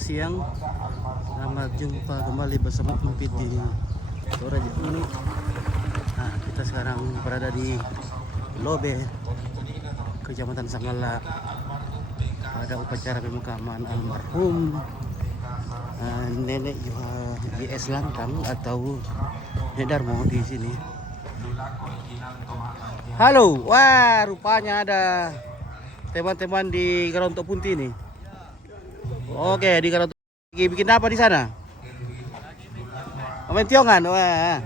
siang. Selamat jumpa kembali bersama Mampit di Toraja ini. Nah, kita sekarang berada di Lobe, Kecamatan Sanggala, pada upacara pemakaman almarhum Nenek JS Langkang atau Nenek Darmo di sini. Halo, wah rupanya ada teman-teman di Garonto Punti nih. Oke, di Garonto bikin apa di sana? Main tiongan, wah.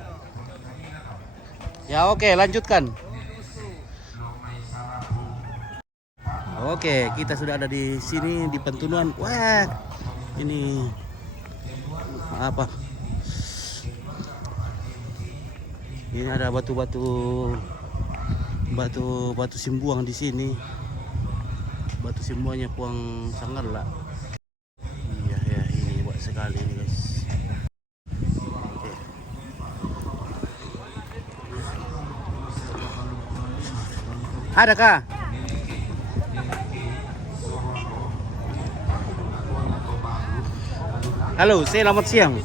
Ya oke, lanjutkan. Oke, kita sudah ada di sini di Pentunuan. Wah, ini apa? Ini ada batu simbuang di sini. Batu simbuangnya Puang Sanggala. Iya ya, ini buat sekali ini guys. Oke. Adakah? Halo, selamat siang.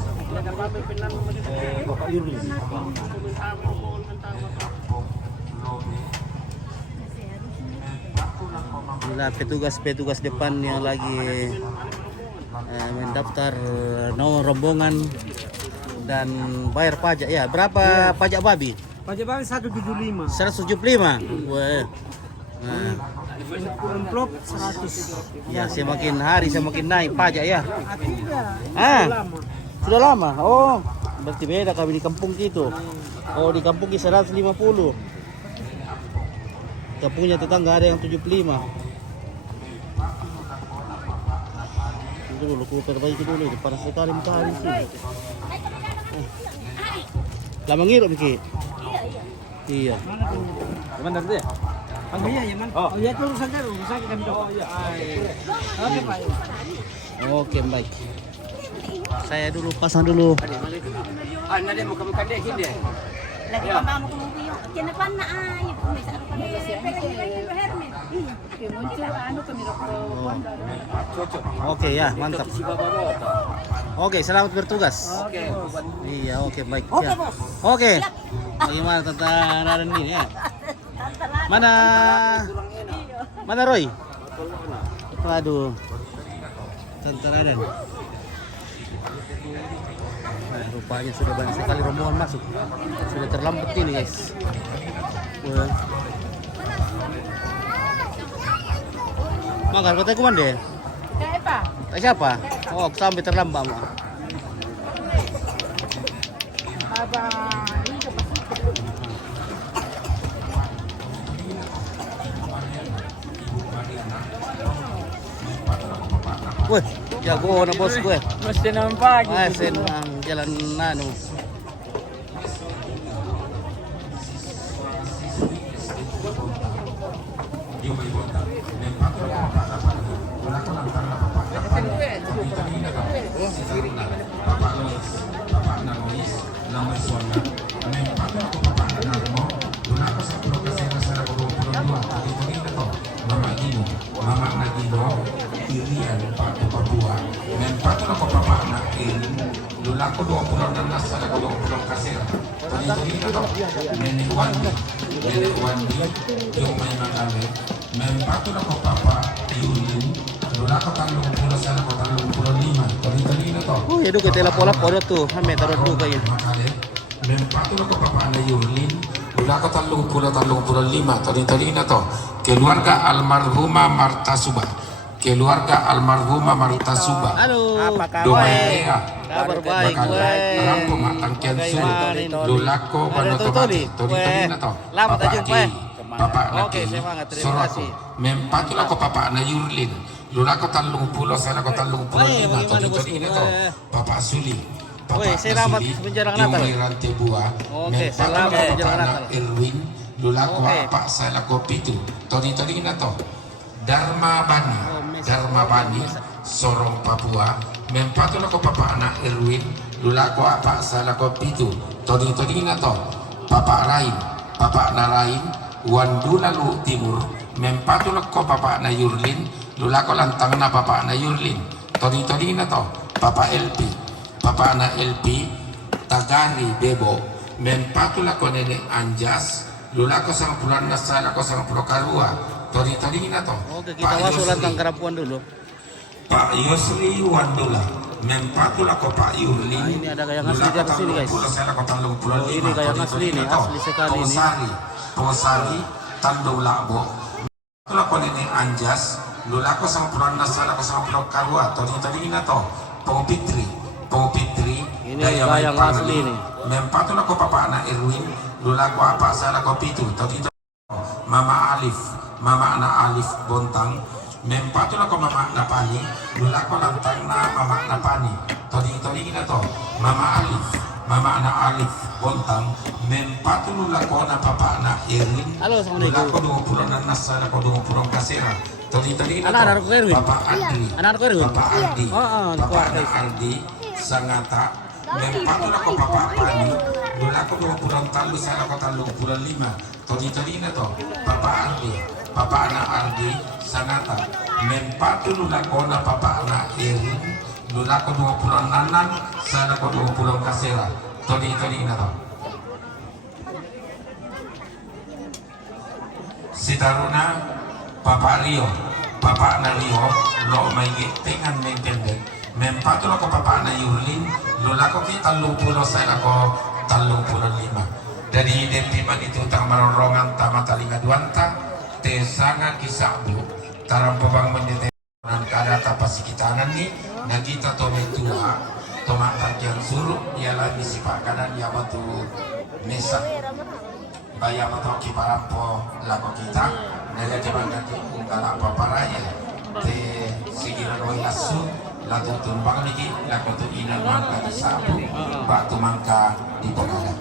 Inilah petugas depan yang lagi mendaftar nomor rombongan dan bayar pajak. Ya, berapa pajak babi? Pajak babi 175. 175. Wah. Nah, Amplop 100. ya semakin hari semakin naik pajak ya. Tidak. Sudah lama. Oh, berarti beda kami di kampung gitu. Oh, di kampung 150. Kampungnya tetangga ada yang 75. Dulu ku perbaiki dulu, panas sekali matahari sini. Lama ngirup Ki? Iya. Mana tadi? Oh iya, ya man. Oh iya, terus saja kami coba. Oh iya. Oke, Pak. Oke, baik. Saya dulu pasang dulu. Nanti mau kamu kandek gini. Lagi mama ko mo yung kinapan na ay may sa pa Oke ya, mantap. Oke, selamat bertugas. Oke. Iya, oke baik. Ya. Oke. Bagaimana tentang Raden ini ya? Mana Roy? Waduh. Tentang Raden. Nah, rupanya sudah banyak sekali rombongan masuk. Sudah terlambat ini guys. Wah. Manggar kota kumande? Siapa? Siapa? Oh, sampai terlambat mah. Wih, jago na bos gue. Mesti naman pagi. Masih nang jalan nanu. Lulako 26 sa 20 kasir. Nenek Wandi, yung may magamit. Mempato na ko papa, Yulin. Lulako 30 sa 35. Tali-tali na to. Oh, ya duga tela pola pola tuh. Hame taruh duga ya. Mempato na ko papa na Yulin. Lulako 35. Tali-tali na to. Keluarga almarhumah Marta Suba. Keluarga almarhumah Marta Suba. Halo. Apa kabar? Kabar baik, weh. Rampung matangkian sulit. Lulako Toli. Toli na to. Lama tak jumpa. Papa Oke, semangat. Terima kasih. Mempato lako papa na Yurlin. Lulako 30 sa lako 35. Toli na to. Papa Suli. Weh, selamat menjelang Natal. Oke, selamat menjelang Natal. Erwin. Lulako apa sa lako 7. Toli na to. Dharma Bani, Sorong Papua. Mempato na ko papa anak Erwin. Lulako apa sa lako 7. Todi na to. Papa Narain. Wandula Lu Timur. Mempato na ko papa na Yurlin. Lulako lantang na papa na Yurlin. Todi na to. Papa LP. Papa na LP. Tagari Bebo. Mempatula ko nene Anjas. Lula ko sang pulan na sala ko sang pulo karua. Todi na to. Oke, kita wasulan tang kerapuan dulu. Pak Yosri Wandula. Mempatula ko Pak Yurlin. Nah, ini ada gayang asli di atas sini guys. Ini gayang asli nih, asli sekali nih. Posari Tandau Labo. Tula ko nene Anjas. Lula ko sang pulan na sala ko sang pulo karua. Todi na to. Pong Pitri. Ini gayang asli nih. Mempatula ko Papa na Erwin. Lula ko apa sala ko Pitu. Todi Mama Alif. Mama na Alif Bontang. Mempatula ko Mama na Pani. Lula ko lantang na Mama na Pani. Todi na to. Mama na Alif Bontang. Mempatula ko na Papa na Erwin. Halo, Lula ko 20 na nasa ko 20 kasera. Todi na Anak-anak ko Erwin. Papa Adri. Anak-anak ko Erwin. Papa Ardi. Papa keluarga. Ardi Sangata. Mempatula ko Papa Pani. Lula ko 20 talo sa ko 35. Todi na to. Papa Ardi. Papa na Ardi Sangata. Mempatula ko na Papa na Erin. Lula ko 20 nanan sa ko 20 kasera. Todi na to. Si Taruna Papa Rio. Papa na Rio. Lo may tengan maintindihan. Mempatula ko Papa na Yurlin. Lula ko kita 30 sa ko 35. Dari dempiman itu tang marorongan tama talinga duanta te sanga kisabu taram pabang mendetenan kada tapasikitanan ni nagita to metua tomatak yang suruh ialah disipak kanan ya batu mesa bayar atau kiparampo lako kita naga jaman kaki ungkala paparaya te sigiran wai asu latu tumbang niki lako tu inan mangka disabu batu mangka di pokala.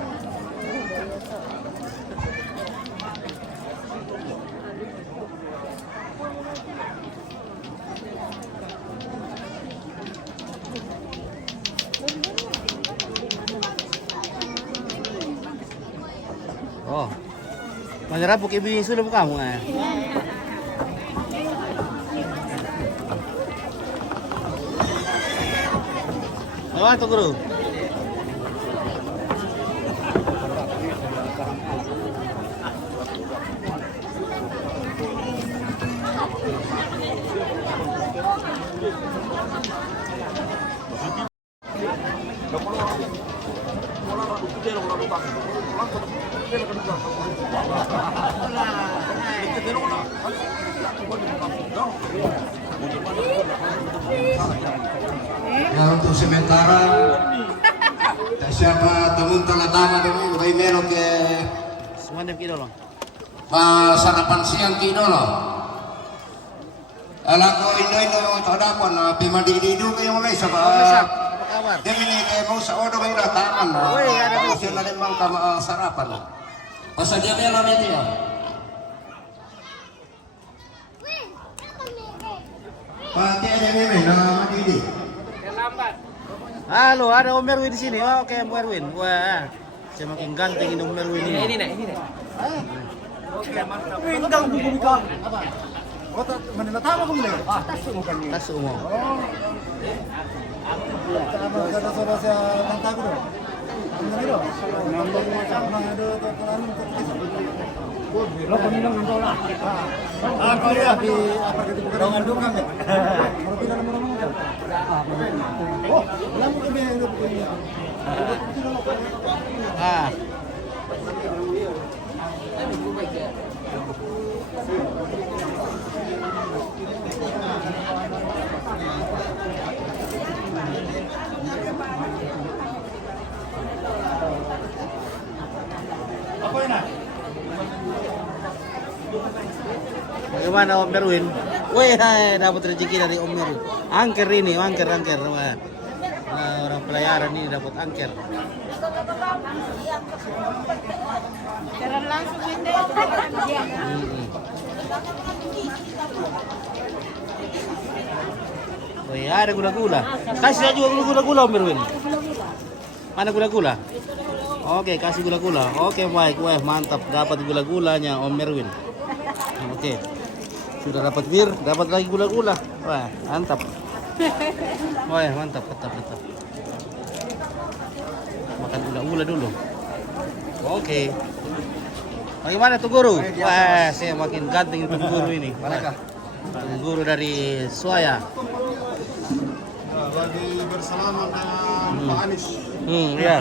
Oh, menyerap bukit bini sudah kamu ya? Apa tuh guru? Ya untuk sementara siapa temun tama temun kay meron ke Semuanya kita loh. sarapan siang kino lo. Ala ko ino tadakon na pimadidido kayo ulay sa Apa kabar? Demi kay mo sa odo kayo ratakan. Uy, ada ko sila limang sarapan. Basta dia meron ito ya. Pati ada meme na madidi. Halo, ada Om Erwin di sini. Oh, oke, Om Erwin. Wah, saya makin ganteng ini Om Erwin ini. Ini nih. Pindang buku ka. Apa? Kota Manila tama ko muli. Tas umum. Tama kada sora sa nantago do. Ano nilo? Nambang mo sa mga do to kanang to. Lo pamilang ndola. Kaya di apa gitu bukan ngandung kan. Kalau tidak nomor-nomor. Oh, lamu kami yang begini. Ah. Apa ini? Bagaimana Om Erwin? Wih, dapat rezeki dari Om Erwin. Angker ini, angker. Wah. Orang pelayaran ini dapat angker. Jalan langsung ini. Oh iya, ada gula-gula. Kasih aja gula-gula Om Erwin. Mana gula-gula? Oke, kasih gula-gula. Oke, baik. Wah, mantap. Dapat gula-gulanya Om Erwin. Oke. Sudah dapat bir, dapat lagi gula-gula. Wah, mantap. Wah, mantap, mantap, mantap. Makan ula-ula dulu. Oke. Bagaimana tuh guru? Wah, saya makin ganteng itu guru ini. Manakah? Guru dari Suaya. Lagi bersalaman dengan Pak Anies. Iya.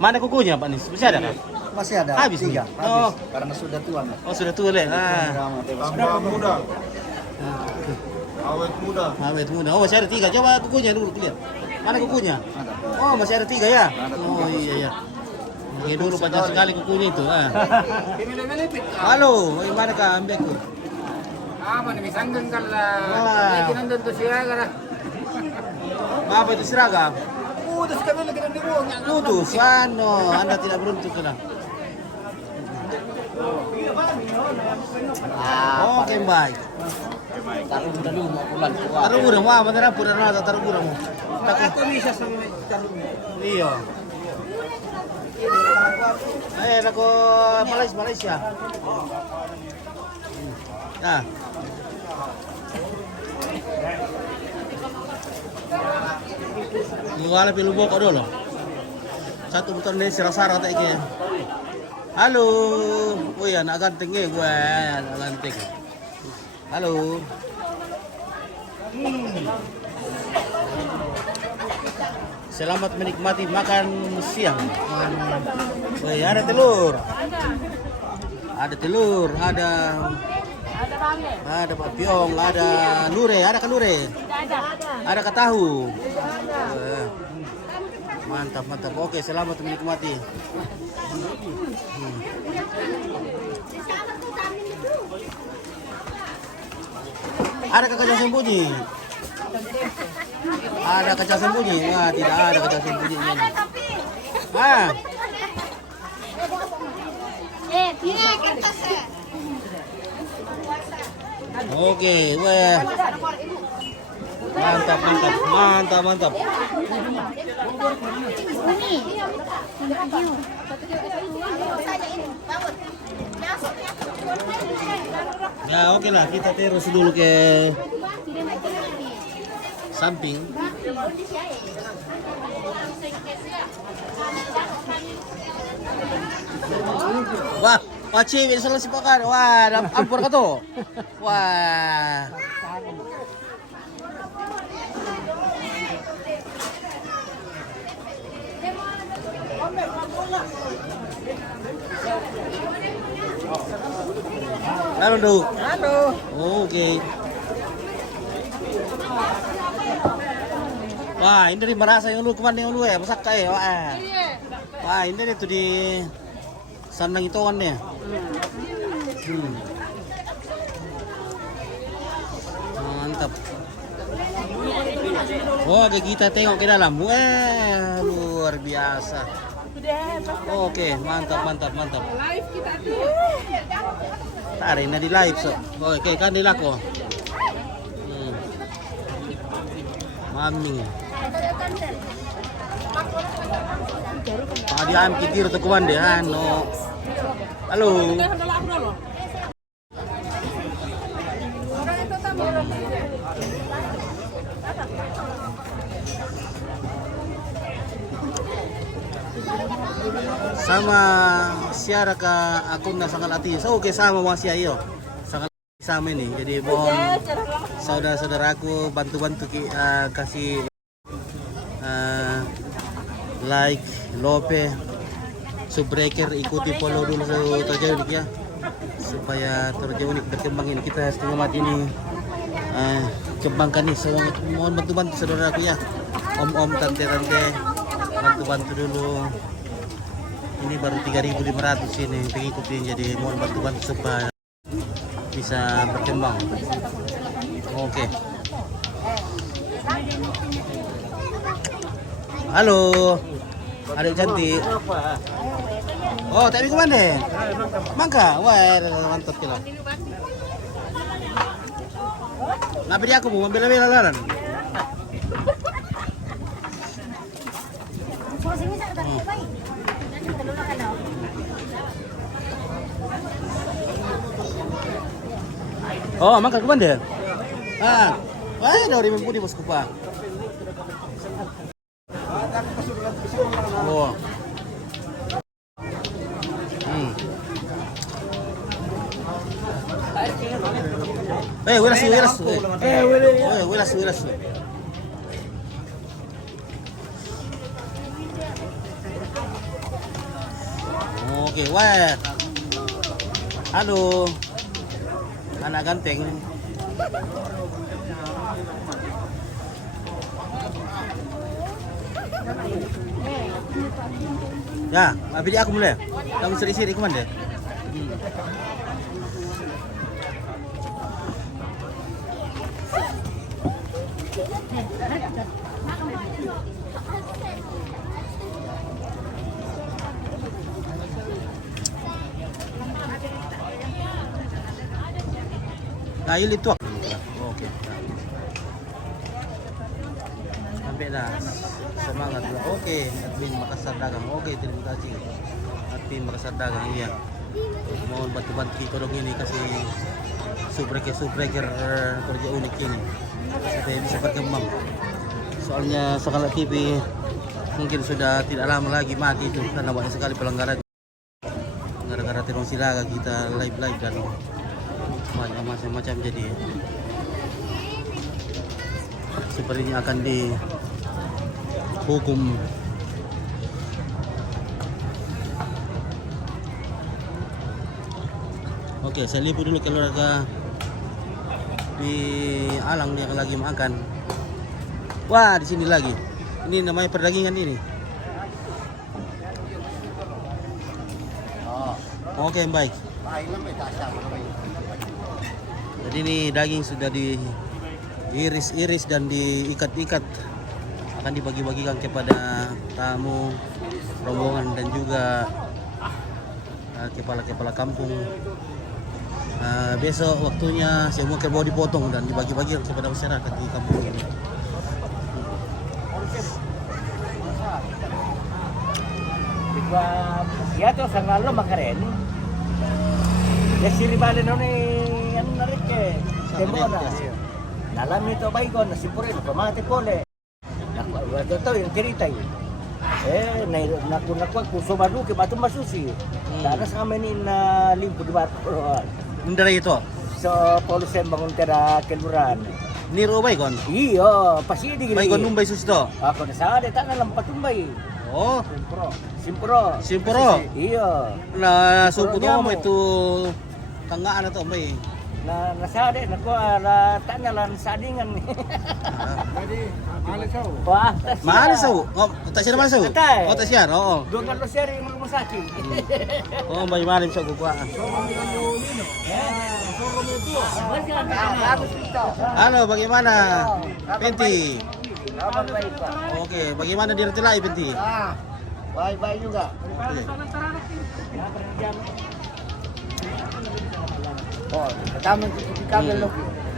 Mana kukunya Pak Nis? Masih ada kan? Masih ada. Habis nih? 3. Oh. Habis. Karena sudah tua. Oh, sudah tua deh. Tambah muda. Awet muda. Awet muda. Oh, masih ada 3. Coba kukunya dulu lihat. Mana kukunya? Ada. Oh, masih ada 3 ya? Ada. Oh, iya ya. Oke, dulu panjang sekali kukunya itu. Halo, bagaimana Kak Ambekku? Apa nih sanggung kala? Wah. Nandun to siya kara. Apa itu seragam? Udah sekali lagi di buang. Putus, ano, Anda tidak beruntung kena. Oke, baik. Taruh dulu mau pulang. Taruh gurang, wah, bener apa udah nata taruh gurang mo. Ako bisa sama taruh. Iya. Nako Malaysia. Nah. Wala pilubok ko dulu. Satu buton ni sira-sara tayo kaya. Halo. Uy, naganteng eh. Wah, naganteng. Halo. Selamat menikmati makan siang. Wih, ada telur. Ada telur, ada Pak Piong, ada lure, ada kan lure? Ada kan tahu? Wah, mantap, mantap. Oke, selamat menikmati. Ada kaca sembunyi? Ada kaca sembunyi? Wah, tidak ada kaca sembunyi. Ah, Ini kertasnya. oke, wah. Mantap, mantap, mantap, mantap. Ini. Ya, oke lah, kita terus dulu ke samping. Wah, cewek selesai pakan. Wah, ampur ka to. Wah. Halo, Du. Halo. Oke. Wah, ini dari merasa yang lu kemana yang lu ya, masak kayak wah. Wah, ini itu di sandang itu kan ya. Mantap. Oh, kayak kita tengok ke dalam. Wah, luar biasa. Oke, mantap, mantap, mantap. Live kita tuh. Tarik na di live so. Oke, kan di lako. Mami. Pangadian kitir to kumande ano. Halo. Sama siara ka akun na sangal ati. So okay sama mga siya iyo. Sangal sama ini. Jadi mohon saudara-saudaraku bantu-bantu kasih like, lope, subbreaker, ikuti follow dulu Toja Unik ya. Supaya Toja Unik berkembang ini. Kita setengah mati ini kembangkan nih. So, mohon bantu-bantu saudaraku ya. Om-om, tante-tante, bantu-bantu dulu. Ini baru 3.500 ini pengikutin, jadi mohon bantu-bantu supaya bisa berkembang. Oke. Halo, adik cantik. Oh, tadi kemana? Mangka, wah mantap kilo. Nabi dia aku mau bela-bela laran. Oh, mangka kemana? Ah, Wah, dari mempudi bos kupa. Oh. Wiras. Wiras. Oke, wah. Halo. Anak ganteng. Ya, pilih aku mulai. Kamu seri-seri kemana? Nah, ini tuak. Oke. Sampai dah. Semangat. Oke, admin Makassar Dagang. Oke, terima kasih. Admin Makassar Dagang, iya. Mohon bantu-bantu tolong ini kasih subbreaker kerja unik ini supaya bisa berkembang. Soalnya Sakala TV mungkin sudah tidak lama lagi mati itu karena banyak sekali pelanggaran. Gara-gara terong silaga kita live dan macam-macam jadi sepertinya akan dihukum. Oke, saya lihat dulu keluarga di Alang yang lagi makan. Wah, di sini lagi. Ini namanya perdagingan ini. Oke, baik. Jadi ini daging sudah diiris-iris dan diikat-ikat, akan dibagi-bagikan kepada tamu rombongan dan juga kepala-kepala kampung. Besok waktunya semua kerbau dipotong dan dibagi-bagi kepada masyarakat di kampung ini. Ya to sa ngalo makaren. Ya siri bale no ni ano na rin ke. Temora. Nalam nito baygon na sipure pamate pole. Naku to yung tirita yun. Naku kuso baru ke batu masusi. Dana sa kami ni na limpo di batu. Indra itu. So polusen bangun tera kelurahan. Niro baygon. Iyo, pasidi gini. Baygon numbay susto. Ako na sa ta na lang patumbay. Oh, Simpuro. Iya. Na supo to mo itu tanggaan na to may. Na nasade na ko ala tanalan sadingan. Jadi, alisau. Wah, Mahal sa. Oh, tasya naman sa. Oh, tasya, oo. Doon ka seri mga musaki. Oh, may malim sa kukuha. Halo, bagaimana? Penti. Oke, bagaimana di Retilai, Penti? Bye-bye juga. Oh, pertama di kabel lo.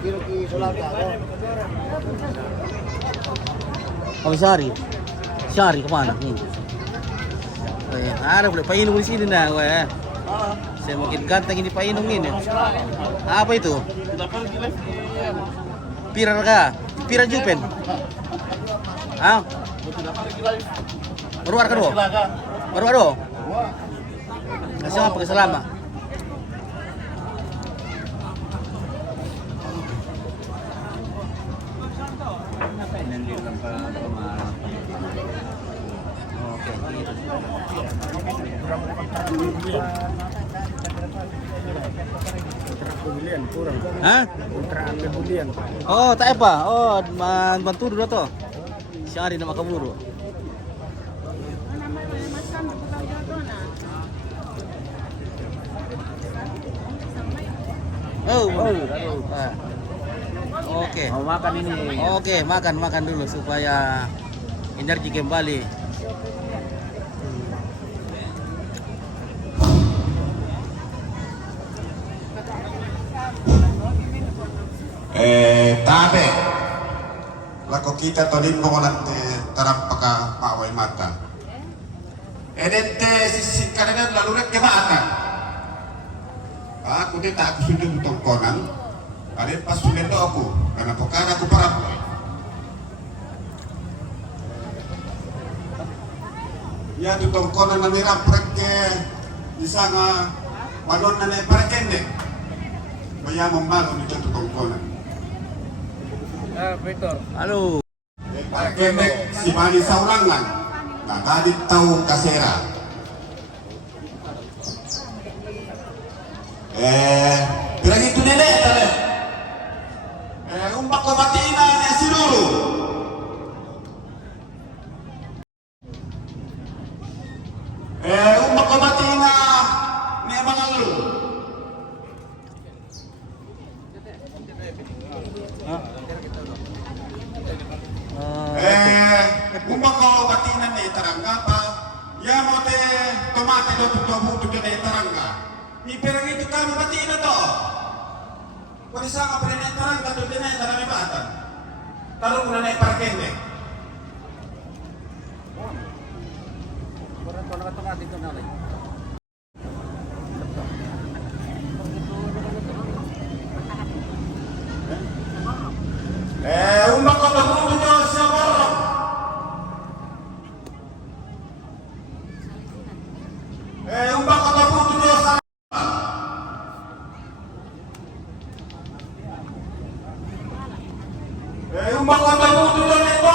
Kilo ki Sulawesi. Oh, Syari kemana? Ada boleh painom di sini nah, gue. Saya makin ganteng ini painom ini. Apa itu? Pirar kah? Pirar jupen? Ah? Baru ada kedua? Baru ada? Kasih apa pakai selama? Hah? Oh, tak apa. Oh, bantu dulu tuh. Syari nama kaburu. Oh. Oke. Mau makan ini. Oke, makan dulu supaya energi kembali. Tabe, lako kita tolin mo lang tarang paka maway mata. Edente sisik kanana lalu rek ke mata. Aku dia tak sudah butong konan. Kali pas sulit aku, karena bukan aku parap. Ya tutong kono na niraprek ke isa nga panon na naiparekende. Maya mamalo nito tutong kono. Halo. Parekende si Mani Saulangan, nakadit tau kasera. Bilang itu nenek tale. Umpak komatina niya si Lulu. Umpak komatina niya mga Lulu. Umpak komatina niya tarangga pa. Ya mo te tomate do tuto niya tarangga. Ni perang itu kamu matiin to. Kung isa ka pinentarang ka doon din ay tarami bata. Tarong na na iparkende. Umbak ko tamuto nyo sa borok. Umbak ko tamuto nyo sa umbak ko tamuto nyo na ito.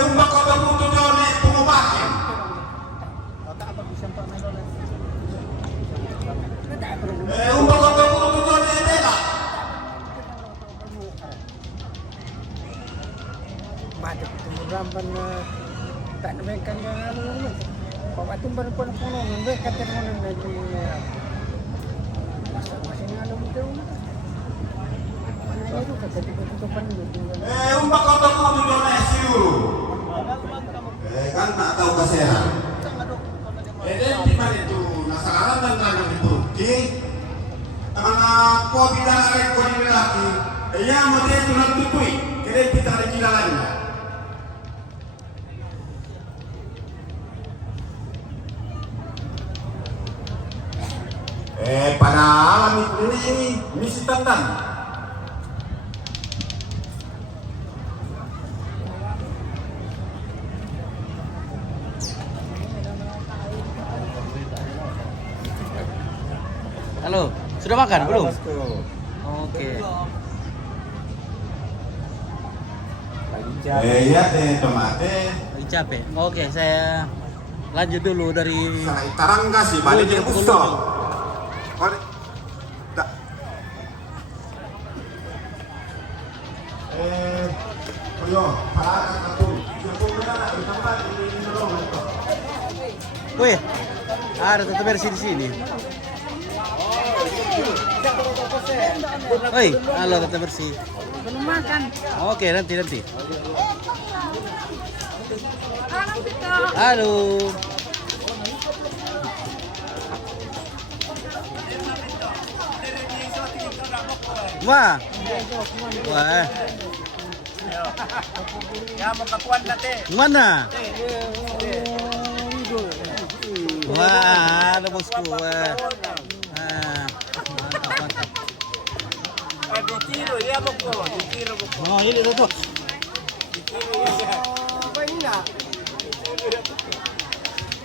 Umbak ko tamuto nyo na pumabakin. Umbak ko tamuto nyo na itela. Badak tumuraban na tak nabayakan yang ano naman. Pagkatung baru po ng puno, hindi kata naman na masing ano mo daw. Ano ito, katutupan nyo. Umbak ko tamuto nyo na siguro. Kan tak tahu kasera. Dan di mana itu nasaran dan tangan itu. Tangan ko bilang ay ko ni laki. Ya mo te tu lang tutui. Kaya kita ada kilalan. Pada alam ini misi tentang Halo, sudah makan belum? Oke. ya tomate. Lagi capek. Oke, saya lanjut dulu dari Sa Taranga si balik dia gusto. Oyo, para ka tu. Wih, ada tante Mercy di sini. Oi, halo tante Mercy. Belum makan. Oke, nanti. Orang kita. Halo. Wah. Wah. Ya mau kakuan dati. Mana? Wah, ada bosku. Wah. Ah, mantap. Ditiro ya mo ko. Ditiro mo ko. Oh, ini tuh. Apa ini ya?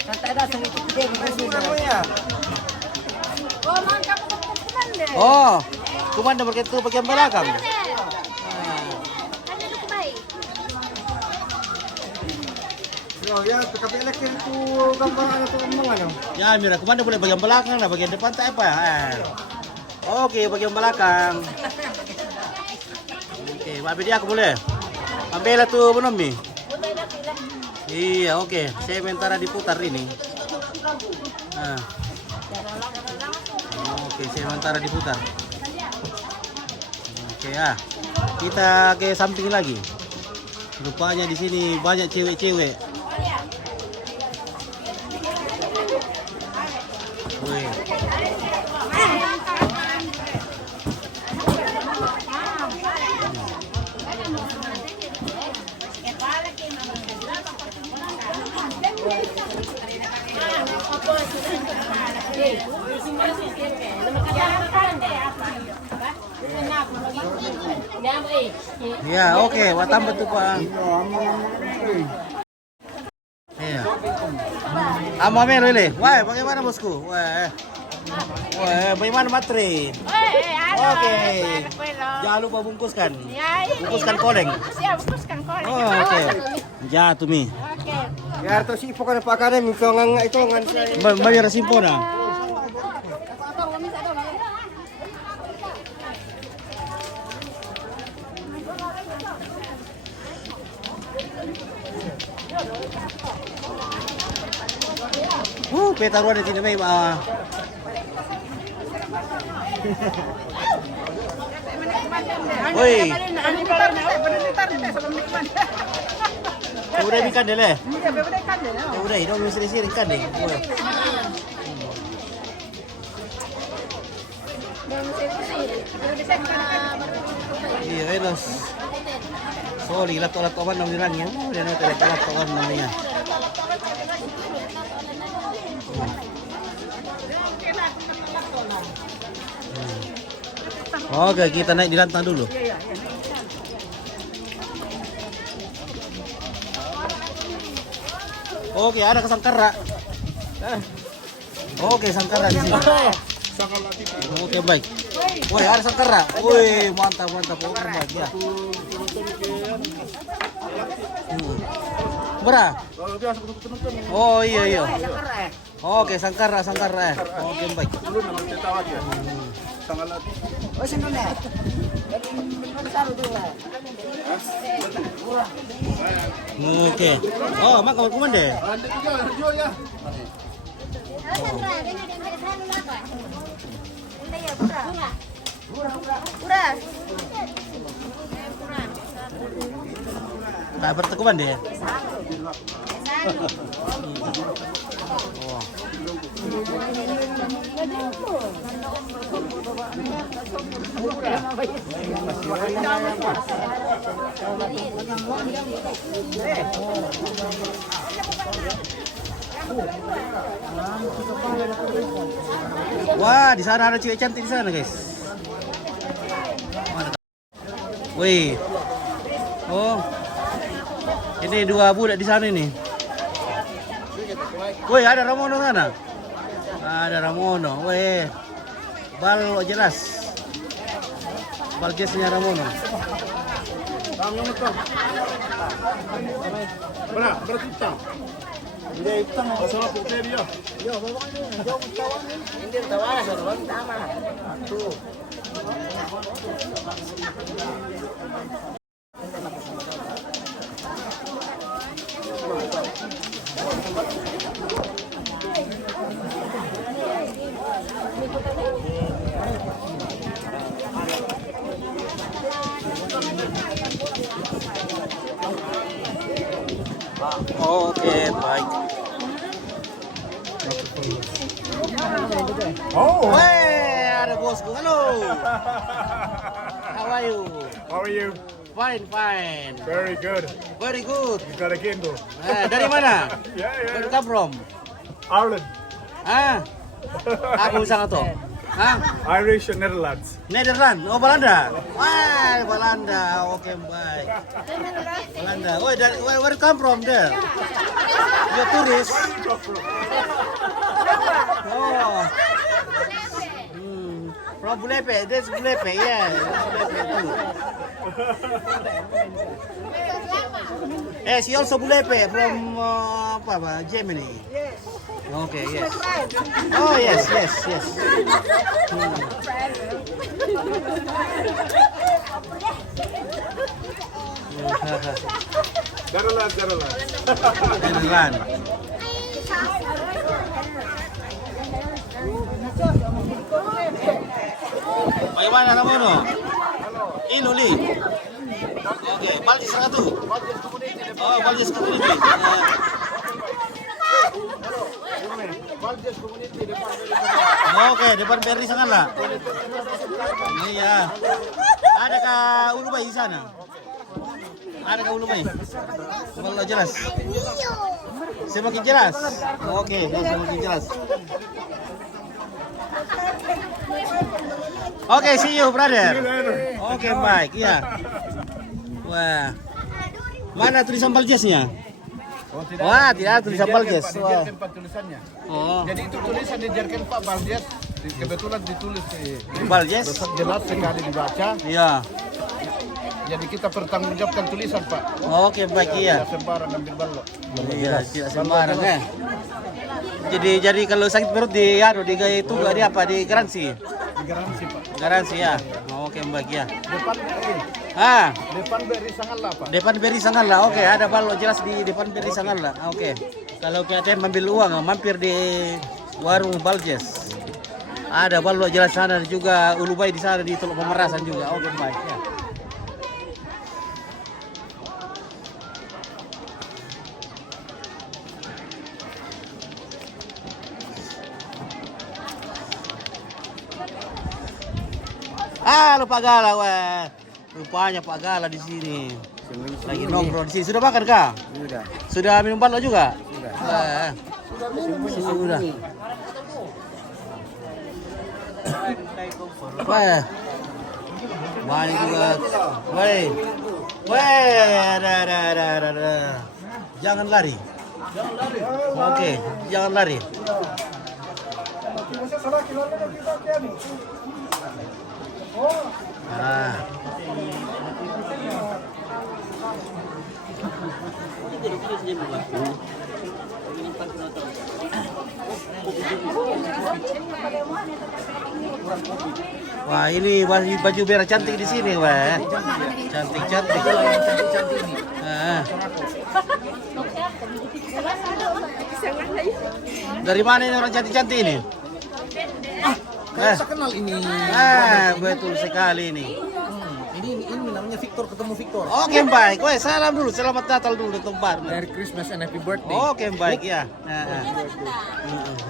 Santai dah sedikit dia Mo ya. Oh, mangkap ko kumande. Oh, kumanda berketu bagian belakang. Ano ko bay? Yo, ya, kapila itu gambar itu ano. Ya, Mira, kumanda boleh bagian belakang lah, bagian depan tak apa. Oke, bagian belakang. Oke, maafin dia aku boleh. Ambil tuh belum Mi? Iya, oke. Saya sementara diputar ini. Nah. Oke, sementara diputar. Oke ya. Kita ke samping lagi. Rupanya di sini banyak cewek-cewek. Wih. Ya, oke, wah tambah tuh Pak. Iya. Amo Amel Lele. Wah, bagaimana bosku? Wah. Wah, bagaimana materi? Oke. Jangan lupa bungkuskan. Bungkuskan koleng. Siap, bungkuskan koleng. Oh, oke. Ya, tumi. Oke. Ya, to si ipo ka na pa ka rin. Ito ngan sa... Bayar simpona. Petaruan di sini may Woi. Udah ikan deh. Udah, itu siri-siri ikan deh. Iya, elos. Sorry, lato-lato apa namanya? Dia nanti lato-lato apa namanya? Oke, kita naik di lantang dulu. Oke, ada kesangkara. Oke, sangkara di sini. Oke, baik. Woi, ada sangkara. Woi, mantap, mantap. Oke, baik ya. Berapa? Oh iya iya. Oke, sangkara, sangkara. Oke, baik. Oke. Oh, mak kamu kemana deh? Nggak bertekuan deh. Wah, di sana ada cewek cantik di sana, guys. Wih. Oh. Ini dua budak di sana ini. Woi, ada Ramono sana. Ada Ramono. Woi. Bal jelas. Bal jelasnya Ramono. Oke, baik. Oh, Weh, ada bosku. Halo. How are you? how are you? Fine, fine. Very good. Very good. You got a Kindle. Dari mana? Yeah, Where you yeah. come from? Ireland, Ah, aku sangat tuh. Hah? Irish and Netherlands. Nederland, oh Belanda. Wah, Belanda. Oke, baik. Belanda. Oh, dari where you come from there? You're tourist. Oh. From Bulepe. That's Bulepe. Yeah. Bulepe too. She also Bulepe from Germany. Okay, yes. Oh, yes, yes, yes. Netherlands, Netherlands. Nederland. Bagaimana Ramono? Iluli. Oke, Baldi 100. Oh, Baldi 100. Oke, depan Perdi sana lah. Iya. Adakah Ulubai di sana? Adakah Ulubai? Kalau jelas. Semakin jelas. Oke, semakin jelas. Oke, see you brother. Oke, baik, ya. Wah. Mana tulisan Baljesnya? Wah, tidak ada tulisan Baljes. Wah. tulisannya. Oh, Jadi itu tulisan di Jerken Pak Baljes. Kebetulan ditulis di Baljes. jelas sekali dibaca. Iya. Jadi kita pertanggungjawabkan tulisan Pak. Oke, baik, iya. Tidak sembarang ambil balok. Iya, tidak sembarang ya. Jadi kalau sakit perut di itu di apa di garansi? Garansi Pak. Garansi ya. Oke, baik ya. Depan depan beri Sangala Pak. Depan beri Sangala. Oke, ada balok jelas di depan beri Sangala. Oke. Kalau kita ambil uang, mampir di warung Baljes. Ada balok jelas sana juga Ulubai di sana di Teluk Pemerasan juga. Oke, baik ya. Lupa Gala, weh. Rupanya Pak Gala di sini. Lagi nongkrong di sini. Sudah makan kah? Sudah. Sudah minum balok juga? Sudah. Weh. Banyak juga. Weh. Ada. Jangan lari. Oke, jangan lari. Ah. Wah, ini baju merah cantik di sini, wah. Cantik. Ah. Dari mana ini orang cantik-cantik ini? Saya kenal ini. Betul sekali ini. Ini namanya Victor ketemu Victor. Oke, baik. Weh, salam dulu. Selamat Natal dulu tempat. Merry Christmas and Happy Birthday. Oke, baik ya.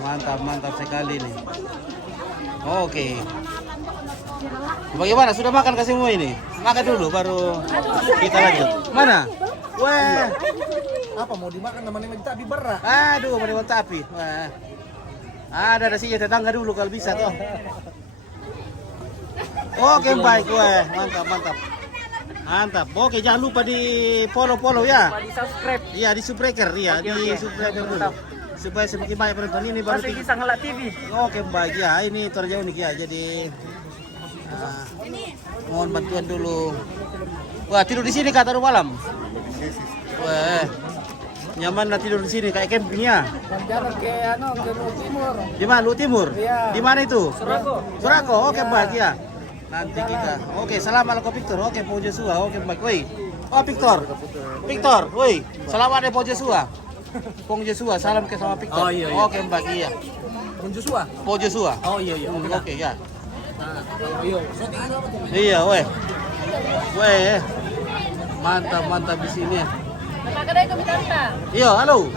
Mantap sekali nih. Oke. Bagaimana? Sudah makan kasih semua ini? Makan dulu baru kita lanjut. Mana? Wah. Apa mau dimakan namanya minta berat. Aduh, mau tapi. Wah. Ada nasinya tetangga dulu kalau bisa toh. Oke, baik. Wah, mantap. Oke, jangan lupa di follow ya. Di subscribe. Iya, di Subbreaker, iya, di subscribe dulu. Supaya semakin banyak penonton ini baru Masih di Sangala TV. Oke, baik ya. Ini Toraja Unik ya. Jadi mohon bantuan dulu. Wah, tidur di sini kah taruh malam? Wah. Nyaman lah tidur di sini kayak campingnya. Jalan ke Lu Timur. Di mana? Lu Timur? Iya. Di mana itu? Surago. Oke, baik ya. Nanti kita. Oke, salam ala Victor. Oke, Pak Joshua. Oke, baik. Woi. Oh, Victor. Woi. Salam ada Pak Joshua. Pong Joshua, salam ke sama Victor. Oh, iya. Oke, baik iya. Joshua. Pak Joshua. Oh iya. Oke, ya. Iya. Iya, weh. Mantap di sini. Iya, halo.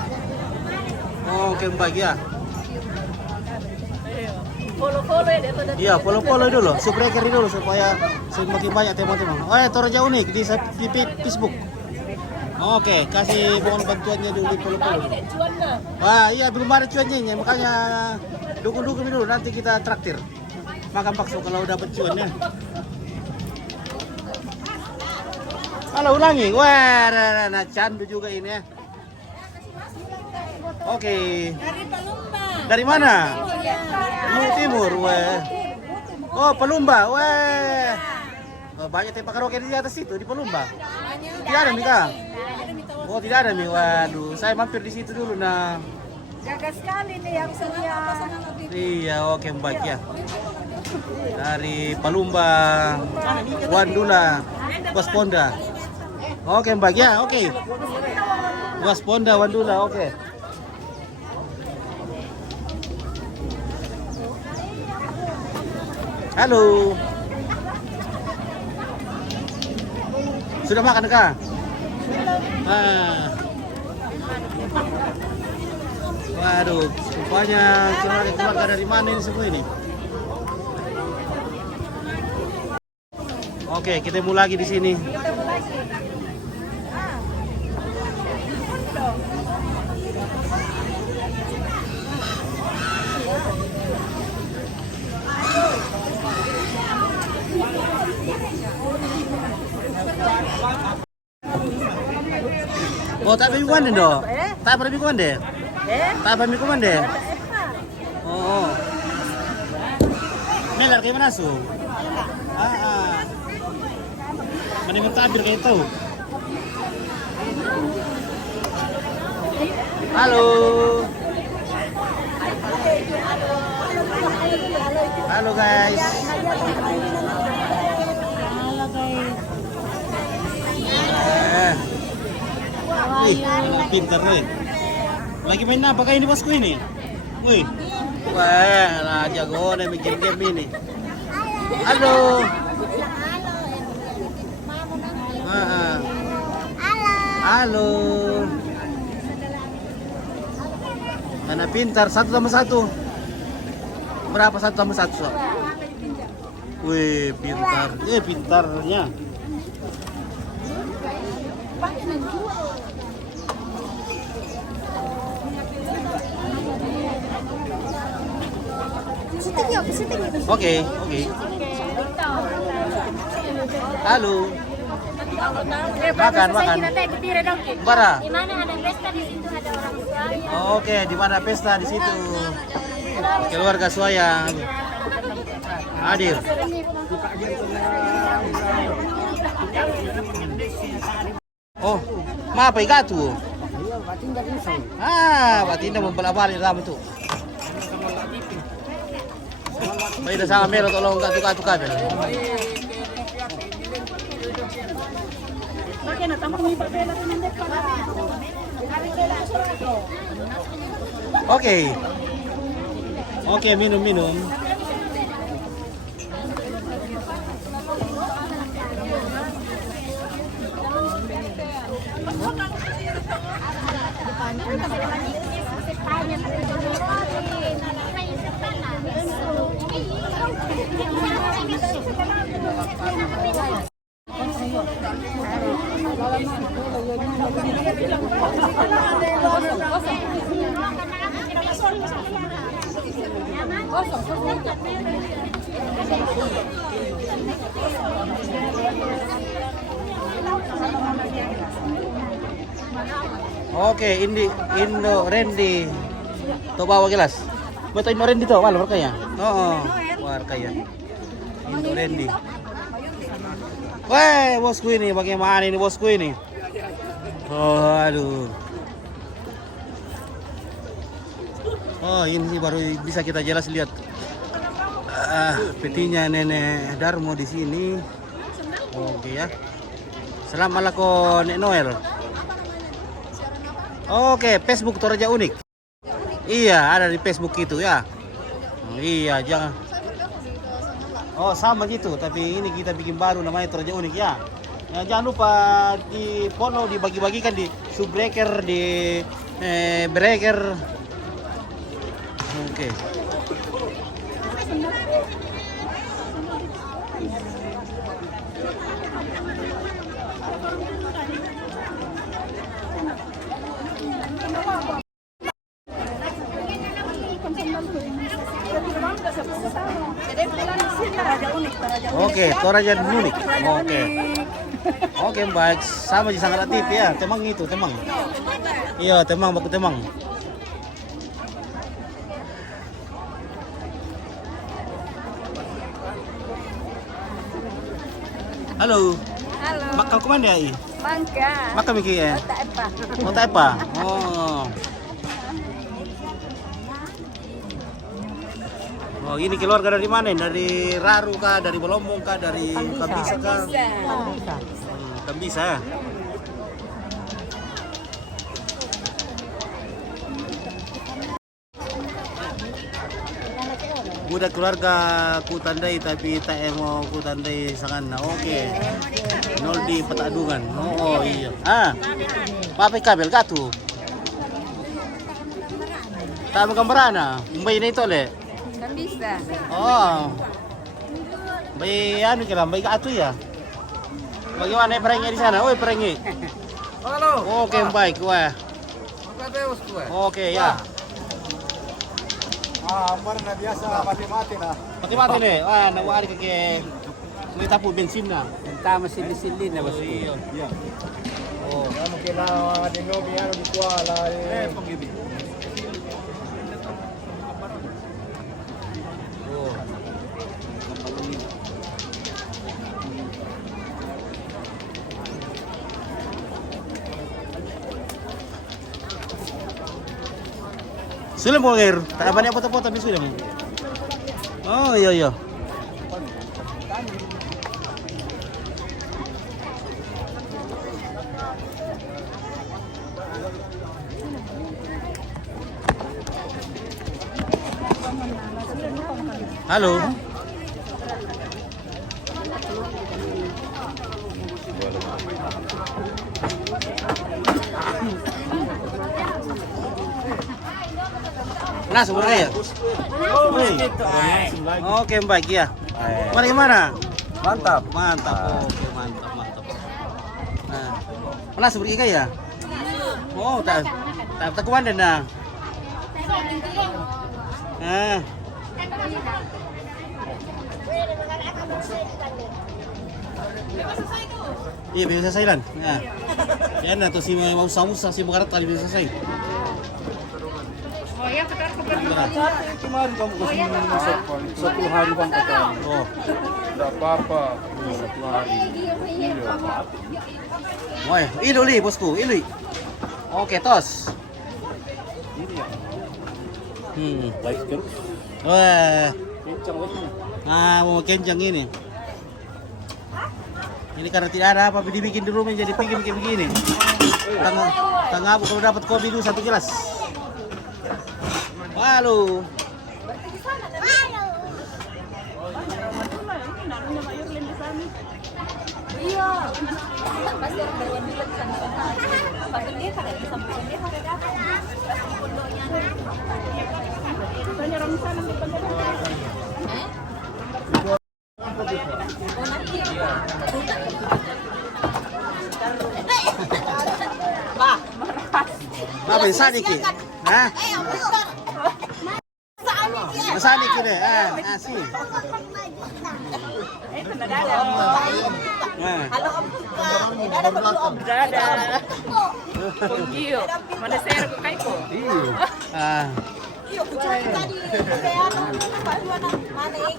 Oke, baik ya. Follow ya daripada Iya, follow dulu, Subbreaker dulu supaya semakin banyak teman-teman. Toraja Unik di Facebook. Oke, kasih mohon bantuannya dulu di follow. Wah, iya belum ada cuannya, makanya dukung dulu nanti kita traktir. Makan bakso kalau dapat cuannya. Halo, ulangi. Wah, candu juga ini ya. Oke. dari Palumba. Dari mana? Lu Timur, weh. Oh, Palumba, weh. Oh, banyak tempat karaoke di atas itu di Palumba. Tidak ada, Mika. Oh, tidak ada, Mika. Waduh, saya mampir di situ dulu, nah. Jaga sekali nih yang setia. Iya, oke, baik ya. Dari Palumba, Wandula, Wasponda. Oke, baik ya, oke. Wasponda, Wandula, oke. Halo. Sudah makan kah? Waduh, rupanya keluarga dari mana ini semua ini? Oke, kita mulai lagi di sini. Oh, tak pamikuan din do. Tak pamikuan din. Tak pamikuan din. Oo. Melar kayo manaso. Manimang tabir kayo ito. Halo. Halo guys. Wih, pintar nih. Lagi main apa kayak ini bosku ini? Wih. Wah, lah jago nih bikin game ini. Halo. Halo. Karena pintar 1 tambah 1. Berapa 1 tambah 1? So? Wih, pintar. Pintarnya. Oke. Halo. Makan. Bara. Di mana ada pesta di situ ada orang tua. Oke, di mana pesta di situ. Keluarga Suaya hadir. Oh, apa itu? Batinda mempelabari dalam itu. Baik, sama Melo tolong katu kabel. Oke, minum. Oke, Indo Randy. Tuh bawa gelas. Betul Indo Randy tuh, malu warkanya. Oh, warkanya. Indo Randy. Wah, bosku ini bagaimana ini bosku ini? Oh, aduh. Oh, ini baru bisa kita jelas lihat petinya Nenek Darmo di sini. Oke ya. Selamat malam Nek Noel. Oke, Facebook Toraja Unik. Iya, ada di Facebook itu ya. Iya, jangan. Oh, sama gitu, tapi ini kita bikin baru namanya Toraja Unik ya. Ya, jangan lupa di follow, dibagi-bagikan di Subbreaker, di Breaker. Oke. Oke, Toraja Unik. Oke, baik. Sama di sangat aktif ya. Temang itu, temang. Iya, temang, baku temang. Halo. Halo. Makau kemana ya? Bangka. Makau Miki ya? Oh, tak apa. Oh. Oh, ini keluarga dari mana? Dari Raru kah? Dari Bolombong kah? Dari Kambisa kah? Kambisa ya? Budak keluarga ku tandai tapi tak mau ku tandai sangan. Oke. Nol di Petadungan. Oh iya. Papai kabel katu. Tak gambarana. Mbay na ito le. Kambisa. Oh. Mbay ano kila mbay katu ya. Bagaimana perangnya di sana? Oi perangi. Halo. Oke baik wah. Oke ya. Parang na biasa mati-mati na. Mati-mati na eh. Nawari ka kay... May tapo bensin na. Tama sili-sili na ba siya? Oh, ano kailangan din no biano di ko ala eh. Sudah mo ngayon. Tak banyak foto-foto di sudah mo. Oh iya iya. Halo. Nah, sebenarnya ya. Oke, baik ya. Mana gimana? Mantap. Mantap. Oke, mantap. Nah, mana sebenarnya ya? Oh, tak kuan dan nah. Nah. Iya, bisa selesai lan. Nah. Yan na to si mau usah si makarat tali bisa selesai. Kemarin kamu kasih minum satu hari bang kata. Oh. Tidak apa-apa. Satu hari. Woi, ilu li bosku, ilu. Oke, tos. Baik terus. Wah. Kencang lagi. Mau kencang ini. Ini karena tidak ada apa dibikin di rumah jadi bikin begini. Tengah kalau dapat kopi dulu 1 gelas. Halo. Iya. Pasti orang baru bilang sana. Pasti dia kada bisa sampai dia kada dapat. Tanya orang sana di bandara. Apa yang sanik ki? Hah? Masanik ki deh. Asih. Dada. Punggiyo. Mana saya ko kay ko. Iyo, kucing tadi. Kaya paduan ng manay.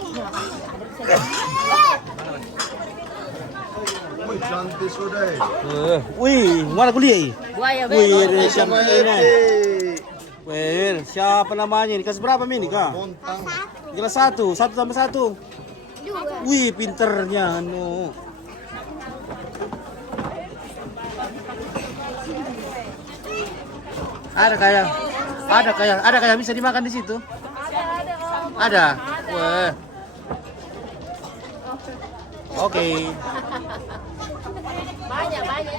Wih, mana kuliah? Buaya Wih, siapa ini? Wih, siapa namanya ini? Kelas berapa ini kak? Kelas 1, 1 tambah 1. Wih, pinternya anu. Ada kayak bisa dimakan di situ? Ada. Wah. Oke.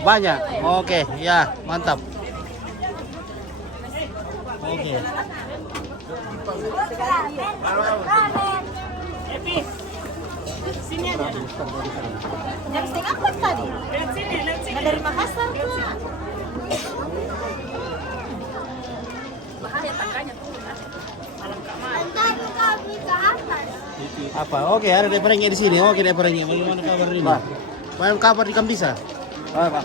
Banyak. Oke, ya, mantap. Oke. Sini aja. Jam setengah 4 tadi. Nggak dari Makassar kak. Bahaya tangganya tuh. Apa? Oke, ada depernya di sini. Oke, depernya. Bagaimana kabar ini? Bagaimana kabar di Kambisa? Apa?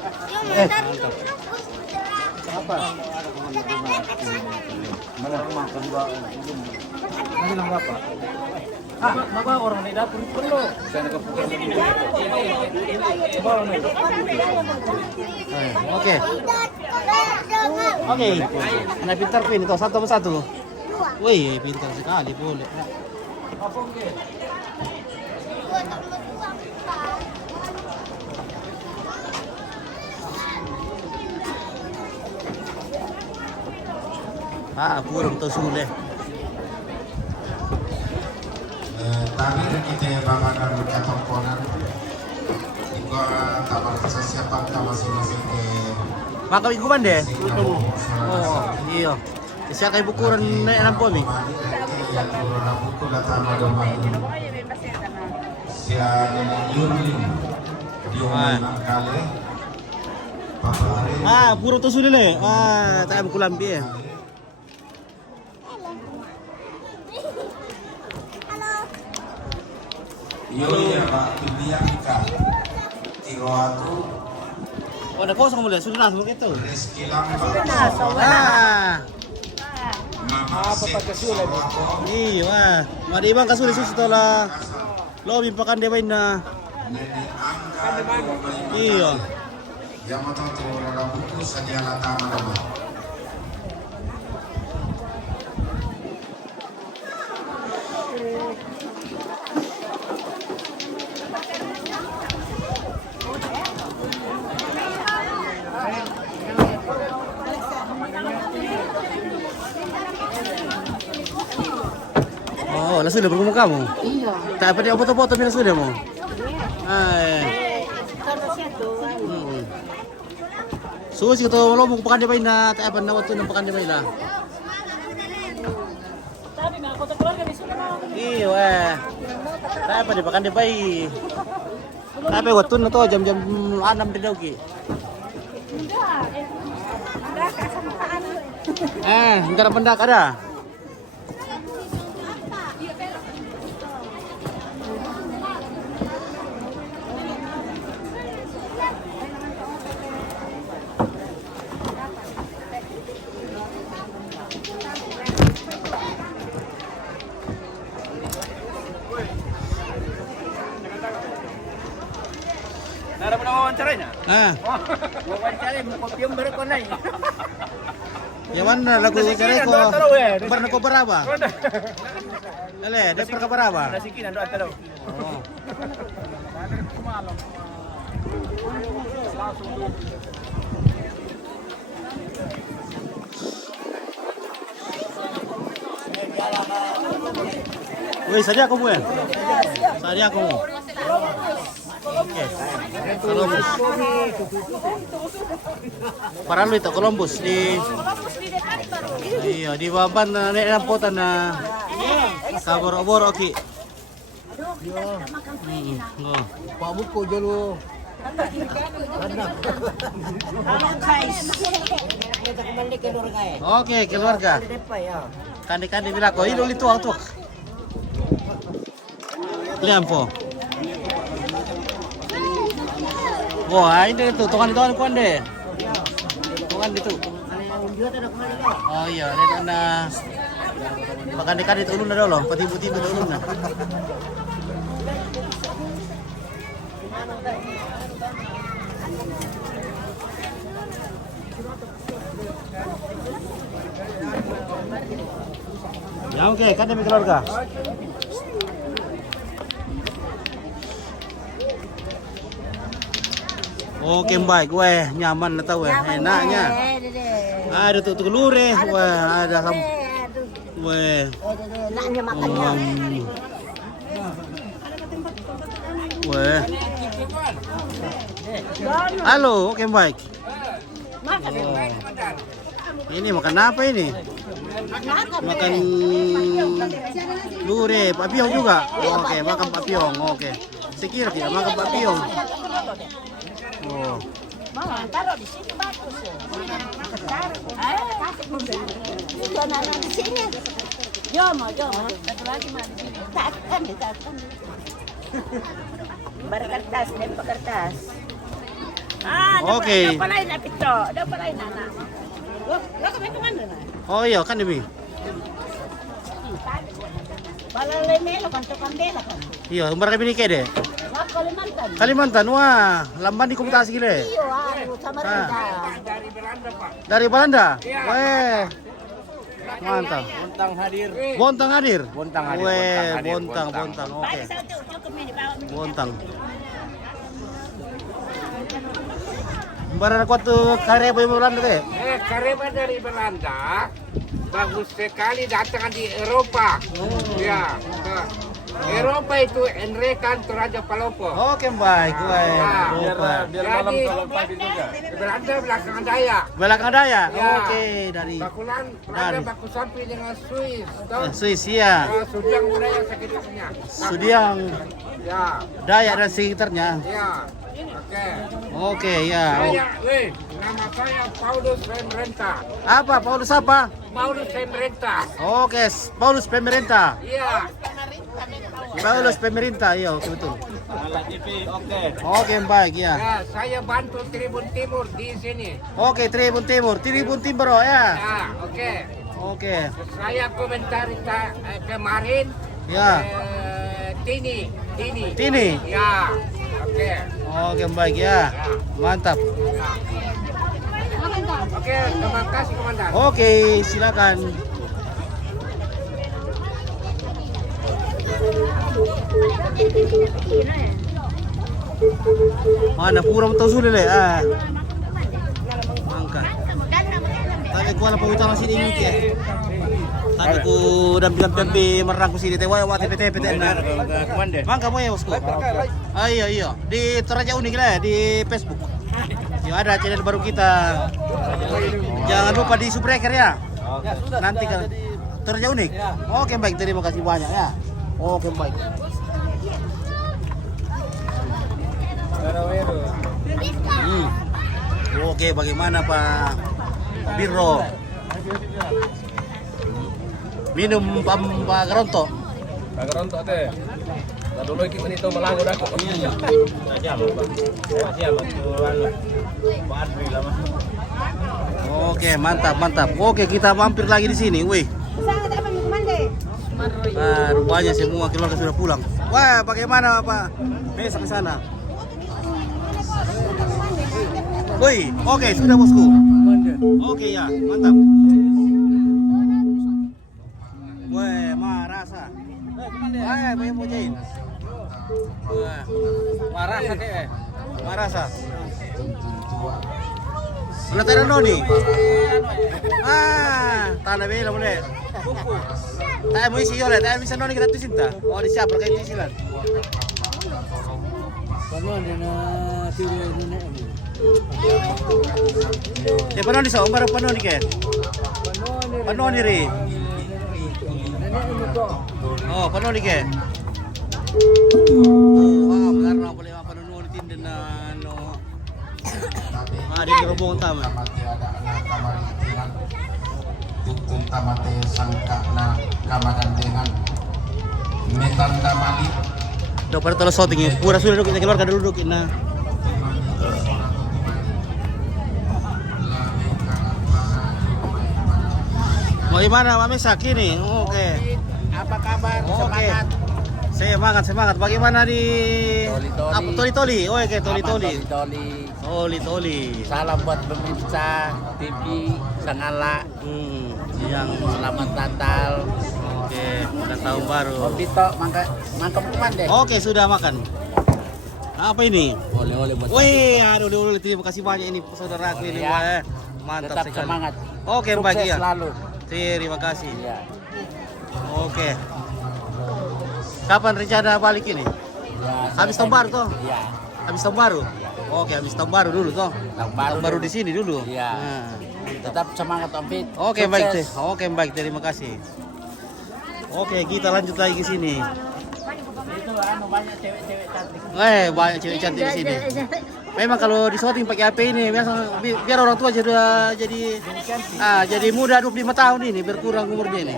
Apa? Mana rumah kedua? Bilang apa? Maka orang di dapur perlu. Saya ke putar lagi. Oke. Oke. Anak pintar pin itu 1 tambah 1. Wih, pintar sekali boleh. Kurang to sulit. Tadi kita bapak dan katong konan. Iko tabar siapa masing-masing ke. Bakal ikuman deh. Oh, iya. Siya kay bukuran na enam po mi. Ya turun buku datang ada Sia Yurlin. Dia kali. Papa Puro to sulit eh. Tayo kulambi eh. Yo ya Pak, dunia kita. Tiroatu, Oh, ada kosong mulai sudah langsung itu. Reski Lamba, Ah, Mama Sek Soroko, iya. Mari bang kasuri susu tola. Lobi pakan dia na. Nenek Angga, Iya. Yamato Tora Buku Sanyala Tamanama. Oh, langsung udah berumur kamu? Iya. Tak apa dia foto-foto bila sudah mau. Ah. Susi to lo mo pakan dia na tak apa na waktu na pakan dia na. Sabi nga, foto keluarga di sini mau. Iya, weh. Tak apa dia pakan dia bayi. Tapi waktu na to jam-jam 6 di daw ki. Enggak, sama anu. Enggak ada pendak ada. Nara mo na wawancaranya? Wawancara mo ko yung baru ko na eh. Yang mana lagu wawancara ko? Pernah ko berapa? Ale, dia pernah berapa? Nasikinan doon talo. Oh. Woi, sadia kamu ya? Sadia kamu. Oke. Columbus. Parang itu Columbus di iya di Baban nek lamputan na kaboro-boro ki. Oh. Pak Buko jalo. Oke, keluarga. Kandi-kandi bila ko idol itu auto. Lampo. Wah, ini tuh tukan itu kan deh. Tukan itu. Oh iya, ini na makan ikan itu ulun na dulu, pati-pati itu ulun na. Ya oke, kan demi keluarga. Oke baik, weh nyaman lah tahu enaknya. Ada tuh telur wah ada sam, weh. Enaknya makannya. Weh. Halo, oke baik. Ini makan apa ini? Makan lure, papiong juga. Oke, makan papiong. Oke. Sekira tidak makan papiong. Oh. Mama, taruh di sini bagus. Taruh di sini. Jomo. Satu lagi mah di sini. Takkan. Berkertas, lempar kertas. Oke. Dapat lain na pito. Dapat lain na. Lo kami kemana na? Oh iya kan demi. Balalay melo kan tukang bela kan. Iya, umbar kami nikah deh. Wah, Kalimantan. Kalimantan, wah, lamban di komunitas gile. Iyo, Samarinda. Dari Belanda. Weh. Mantap. Bontang hadir. Bontang hadir. Bontang hadir, Weh, bontang hadir, bontang. Oke. Bontang. Barang kuat karya boy Belanda deh. Karema dari Belanda bagus sekali datang di Eropa. Ya, ke Eropa itu Enrekan Toraja Palopo. Oke baik, weh. Oke. Biar malam kalau pagi juga. Belanda belakangan daya. Belakang daya. Ya. Oke, dari Bakulan Belanda Dari. baku sampai dengan Swiss. Tahu? Swiss ya. Sudiang budaya sekitarnya. Sudiang Ya, daya dan sekitarnya. ya. Oke. Oke, ya. Saya, nama saya Paulus Pemerintah. Apa Paulus apa? Paulus Pemerintah. Oke, Paulus pemerintah. Iya. Kita lulus pemerintah, iya, oke betul. Ala TV, oke. Oke, baik ya. Ya, saya bantu Tribun Timur di sini. Oke, Tribun Timur oh ya. Ya, oke. Oke, Saya komentari kemarin. ya. Tini. Ini. Ya, oke. Oke, baik ya. Mantap. Oke, terima kasih komandan. Oke, silakan. Mana pura tahu sudah le. Angkat. Tapi ku ala pengutang sini ini ya. Tapi ku dampi merang ku sini tewa wa TPT na. Mangka mo ya bosku. Iya. Di Toraja Unik lah di Facebook. Ya ada channel baru kita. Jangan lupa di Subbreaker ya. Nanti kan Toraja Unik. Oke baik, terima kasih banyak ya. Oke baik. Oke, bagaimana Pak Biro? Minum Pak Geronto. Pak Geronto teh. Dulu kita itu melangu dah kok. Oke, mantap. Oke, kita mampir lagi di sini. Wih. Nah, rupanya semua keluarga sudah pulang. Wah, bagaimana Pak? Besok ke sana. Woi, oke, sudah bosku. Oke ya, mantap. Woi, marasa. Woi, banyak mojain. Wah, marasa deh. Marasa. Mana tanda noni? Tanda bela boleh. Tayo mo isi yole, tayo bisa noni kita tu cinta. Oh, di siapa kayak di silan. Panoni sa, umaro panoni ke? Panoni ri. Oh, panoni ke? Oh, benar na boleh panoni tindan na no. Di gerobong tama. Hukum tamate sangka na kamadandengan metanda mali. Do para tolo shooting pura sudah kita keluar kada duduk na. Bagaimana Mami Saki nih? Oke. Apa kabar? Oke. Semangat. Bagaimana di Toli-toli? Oh, oke, Toli-toli. Salam buat pemirsa TV Sangala. Yang Selamat Natal. oke, dan tahun baru. Bito mangkep kuman deh. Oke, sudah makan. Apa ini? Oleh-oleh buat. Wih, aduh, terima kasih banyak ini saudaraku ini. Ya. Mantap Tetap sekali. semangat. Oke, Sukses baik ya. selalu. Terima kasih. Ya. Oke. Kapan rencana balik ini? Ya, Habis tahun baru toh? Iya. Habis tahun baru? Oke, habis tahun baru dulu toh. Tahun baru di sini dulu. Iya. Nah, Tetap semangat Om Fit. Oke, baik. Sukses. Oke, baik. Terima kasih. Oke, kita lanjut lagi ke sini. Itu banyak cewek-cewek cantik. Banyak cewek cantik di sini. Memang kalau di shooting pakai HP ini biasa biar orang tua jadi muda 25 tahun ini berkurang umurnya ini.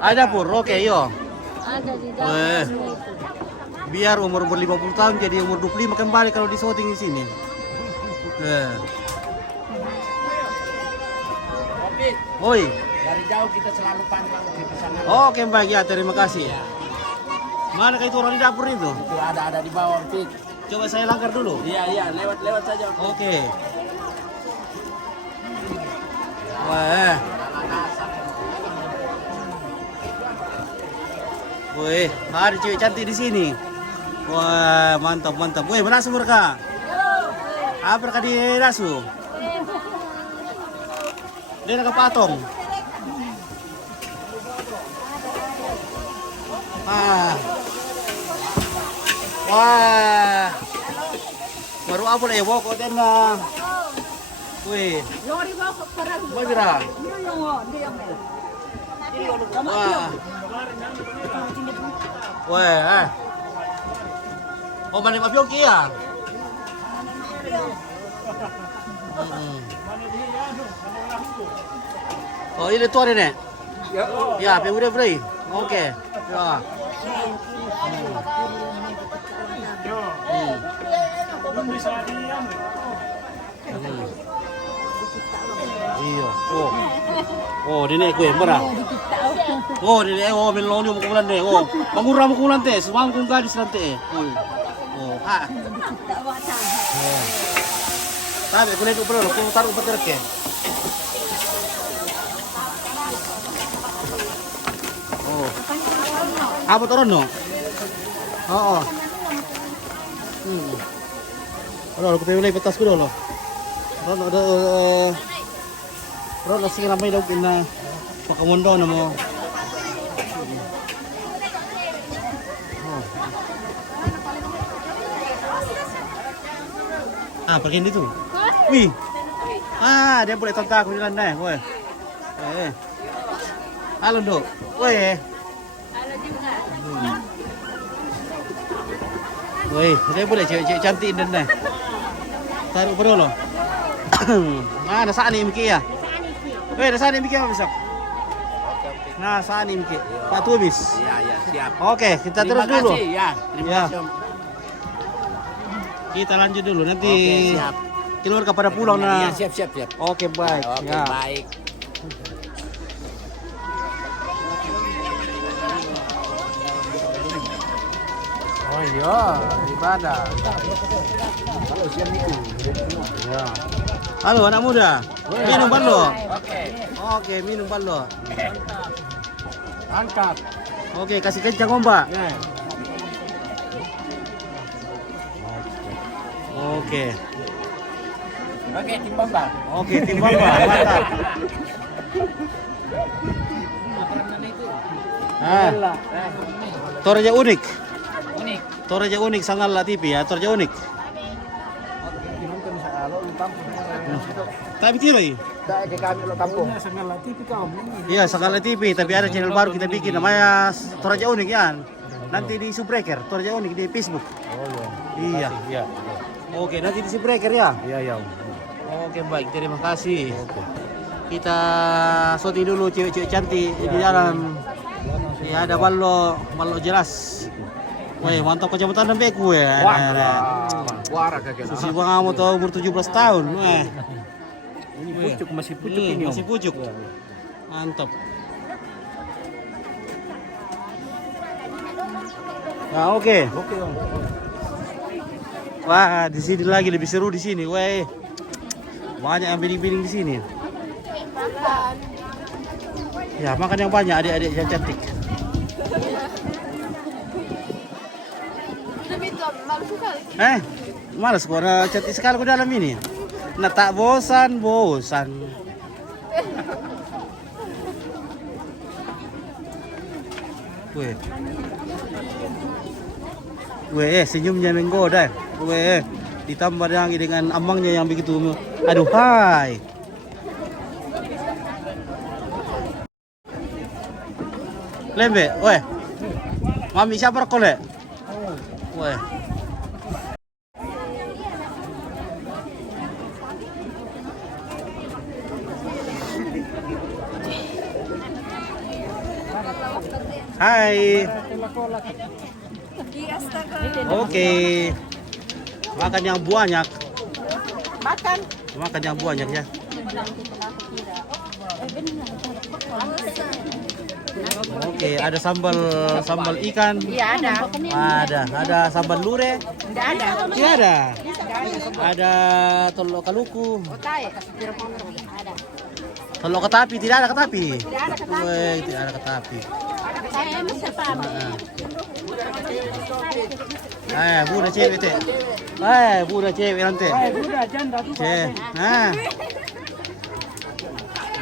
Ada dapur, oke yo. Ada di dalam. Biar umur 50 tahun jadi umur 25 kembali kalau di shooting di sini. Oi. Dari jauh kita selalu pantau di sana. Oke, baik ya, terima kasih. Mana itu orang di dapur itu? Itu ada di bawah Om Fit. Coba saya langgar dulu. Iya, lewat saja. Oke. Wah. Wih, ada cewek cantik di sini. Wah, mantap. Wih, berasu mereka. Apa mereka di rasu? Dia nak patong. Wah. Baru apa lah ya, bawa kau tenda. Wih. Wah, bira. Wah. Oh, mana mapiong kia? Oh, ini tuan ini. Ya, pe udah beri. Oke. Ya. Belum bisa diam. Iya. Oh. Oh, dini kue murah. Oh, dini meloni mo kulan deh. Oh, mangura mo kulan teh. Sumang kung gadis nanti. Oh, ah. Sabi, kulay ko pero kung taruh betul ke. Oh. Apa turun no? Oo. Ano, ako tayo ulit batas ko dolo. Ron, sige na may log na makamundo na mo. Ah, pergi dito. Wih. Ah, dia boleh tontak ko nila na eh. Weh. Halo, Dok. Weh. Woi, dia boleh cewek-cewek cantik dan dah. Taruh pada lo. Nah, nasa ni Miki ya. Woi, nasa ni Miki apa besok? Nah, nasa ni Miki. Pak Tumis. Iya, iya, siap. Oke, kita terus dulu. Ya, terima Ya. kasih. Om. Kita lanjut dulu nanti. Oke, siap. Keluar kepada pulang Iya, nah. siap, siap, siap. Oke, baik. Oke, Ya. baik. Oh iya, ibadah. Ya. Halo anak muda, minum ballo. Oke, minum ballo. Angkat. Oke, kasih kencang ombak. Oke. Oke, timbang, Bang. Oke, timbang Pak. Mantap. Ah. Toraja unik. Toraja unik sangal TV ya, Toraja unik. Tapi tiro eh. Di kami lo kampung. Iya, Sakala TV, tapi ada channel baru kita bikin namanya Toraja Unik ya. Nanti di Subbreaker, Toraja Unik di Facebook. Iya. Iya. Oke, nanti di Subbreaker ya. Iya. Oke, baik, terima kasih. Kita shooting dulu cewek-cewek cantik di dalam. Ya, ada ballo jelas. Woi, mantap kecamatan dan beku ya. Wara kagak. Susi bang kamu tuh umur 17 tahun. Weh. Ini pucuk, masih pucuk ini. Masih pucuk. Mantap. Nah, oke. Oke, Om. Wah, di sini lagi lebih seru di sini. Weh. Banyak yang bidding-bidding di sini. Ya, makan yang banyak adik-adik yang cantik. Malas kok ada cantik sekali ke dalam ini. Nah, tak bosan. Weh, senyumnya menggoda. Weh, ditambah lagi dengan ambangnya yang begitu. Aduh, hai. Lembe, weh. Mami siapa kolek? Weh. Hai. Oke. Makan yang banyak. Makan yang banyak ya. Oke, ada sambal ikan. Iya ada. Ada sambal lure. Tidak ada. Tidak ada. Ada telur kaluku. Telur ketapi, tidak ada ketapi. Weh, tidak ada ketapi. Budak cewek teh. Budak cewek nanti. Udah janda tuh. Nah.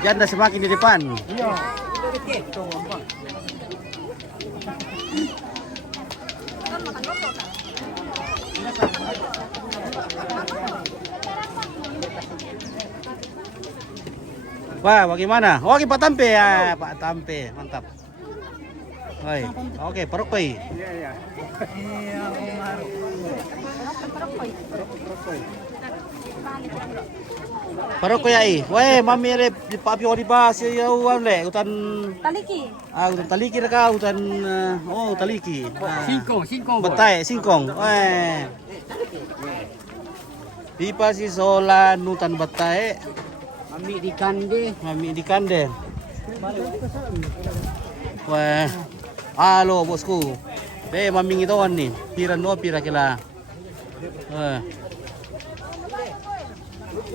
Janda semakin di depan. Iya. Wah, bagaimana? Oke, Pak Tampe ya, Pak Tampe, mantap. Oi, oke, perokoi. Iya. Paro ko yai. Weh, mami re di papi ori ba si yawan le utan Taliki. utan taliki ra ka utan taliki. Singkong. Singkong. Weh. Di pa si sola nutan batae. Mami di kande. Weh. Halo bosku. Mami ito nih. Pira no pira kila.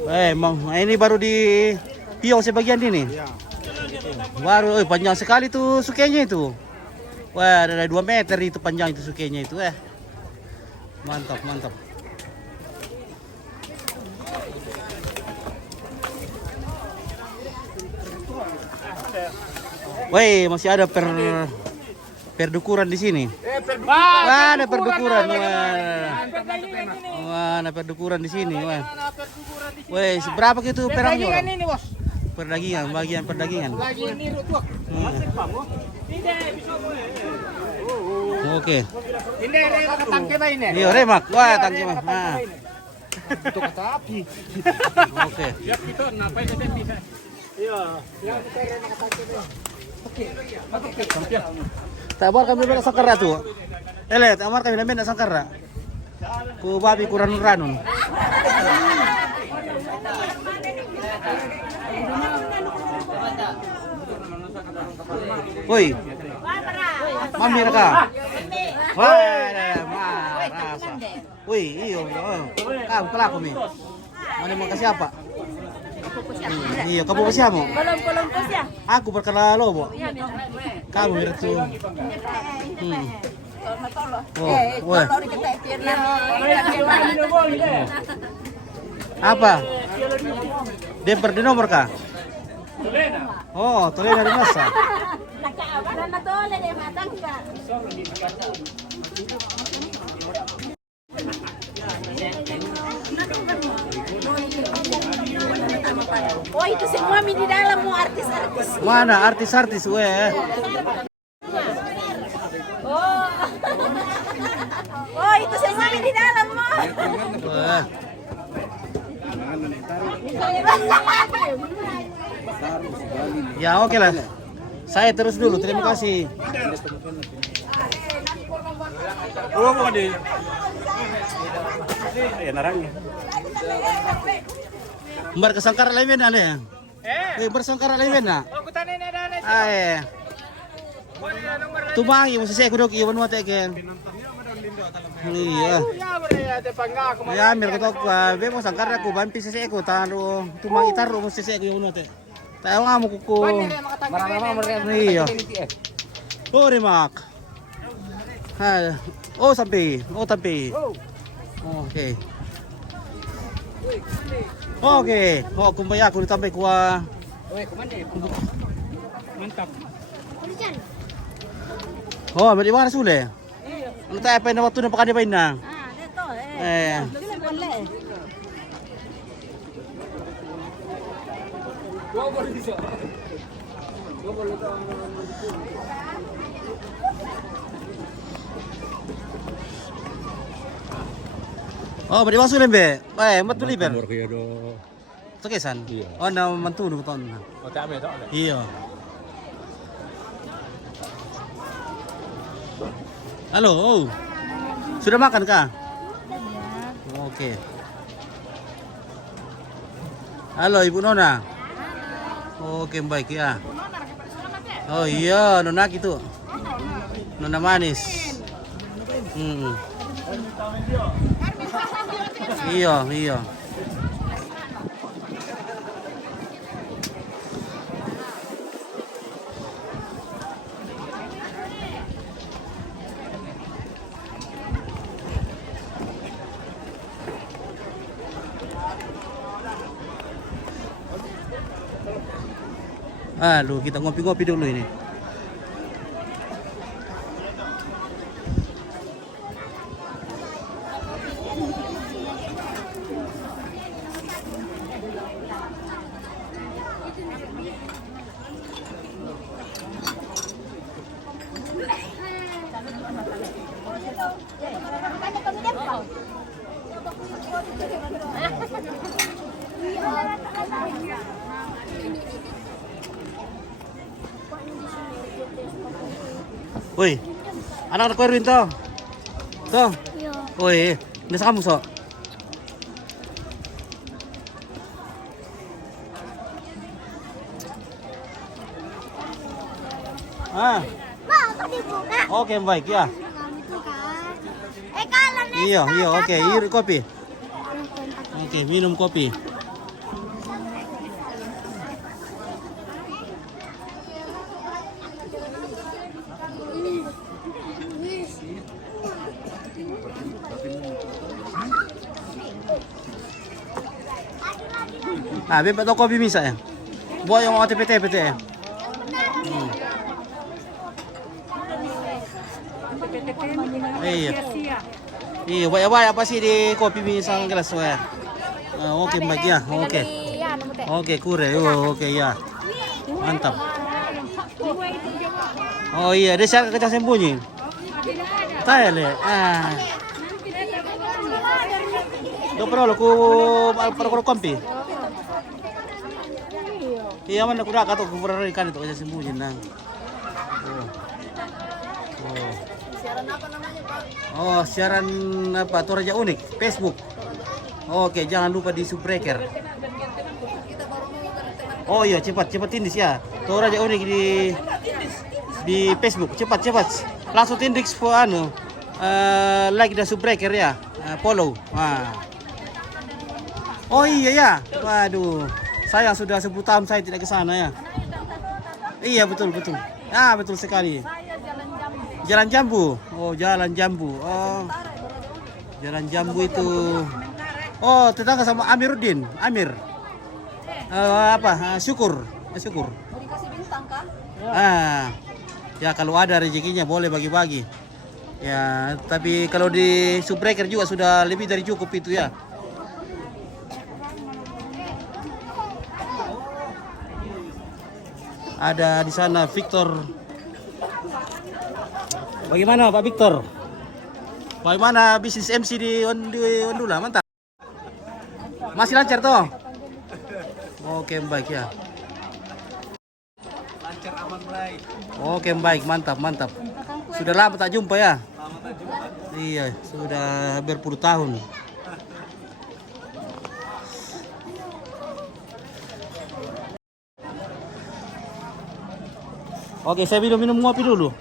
Ini baru di piong sebagian ini. Baru panjang sekali tuh sukenya itu. Wah, ada 2 meter itu panjang itu sukenya itu Mantap. Woi, masih ada perdukuran di sini. Wah, ada perdukuran. Wah, ada perdukuran di sini. Woi, seberapa gitu perangnya? Perdagingan ini, Bos. Bagian perdagingan. Oke. Ini remak tangke ba ini? Iya, remak. Wah, tangke mah. Itu kata api. Oke. Siap itu napai tadi bisa. Iya, yang kita remak tangke ba. Oke. Tak kami bela sangkara tu. Amar kami bela sangkara. Ku babi kurang ranun. Woi. Mami ka. Marasa. Woi, iyo. Kamu pelaku mi. Mana mau kasih apa? Iya, kamu kasih apa? Belum po siya. Aku perkara lobo. Kamu itu. Apa? Demper di nomor kah? Oh, Tolena di masa. Nakaabaran na tole de matangka. Oh, itu semua di dalam mau artis-artis. Mana artis-artis weh? Oh, itu semua di dalam mau. Wah. Ya oke lah. Saya terus dulu. Terima kasih. Oh, mau di. Ya narangnya. Mbar kesangkara lain ada ya? Bersangkara lain na? Oh, kutane na dana. Ay. Tumangi mo sa seko dok iwan mo teke. Iya. Ya mir ko tok be mo sangkara ko bampi sa seko taro tumangi taro mo sa seko yung note. Tayo nga mo kuko. Iya. Oh, remak. Ha. Oh, sampai. Oh, tapi. Oke. Oke. Oh, kumbaya ako sampai kuha. Mantap. Oh, beri mana sule? Ano tayo pa na waktu na pakadibain na? Ito Oh, beri mana sule be? Mat beli ber. Kaya do. Tukesan? Iya. Oh, na mantu no ton. Oh, tama ito. Iya. Halo, oh. Sudah makan kah? Oke. Halo Ibu Nona. Oke, baik ya. Oh iya, Nona gitu. Nona manis. Iya. Lu kita ngopi-ngopi dulu ini. Woi, anak-anak Erwin tuh. Tuh. Woi, nasa kamu so. Ah. Oke, baik ya. Iya, oke. Iya, kopi. Oke, minum kopi. Ah, bebas to kopi misa ya. Buat yang mau TPT ya. Iya. Iya, banyak apa sih di kopi misa gelas ya. Oke, baik ya. Oke. Oke, kure. Oke ya. Mantap. Oh iya, dia siapa kecil sembunyi? Tale. Ah. Do perlu ku para kompi. Iya mana kuda kato ku pernah ikan itu aja sembunyi nang. Siaran apa namanya, Pak? Oh, siaran apa? Toraja Unik, Facebook. Oke, jangan lupa di Subbreaker. Oh iya, cepat tindis ya. Toraja Unik di Facebook. Cepat. Langsung tindis like dan Subbreaker ya. Follow. Oh iya ya. Waduh. Sayang sudah 10 tahun saya tidak ke sana ya. Iya betul. Ah betul sekali. Jalan Jambu. Oh Jalan Jambu. Oh Jalan Jambu itu. Oh tetangga sama Amiruddin. Amir. Syukur. Mau dikasih bintang kah? Ya kalau ada rezekinya boleh bagi-bagi. Ya tapi kalau di Subbreaker juga sudah lebih dari cukup itu ya. Ada di sana Victor. Bagaimana Pak Victor? Bagaimana bisnis MC di Ondula? Mantap. Masih lancar toh? Oke, baik ya. Lancar aman mulai. Oke, baik, mantap. Sudah lama tak jumpa ya? Iya, sudah berpuluh tahun. Oke, saya minum ngopi dulu.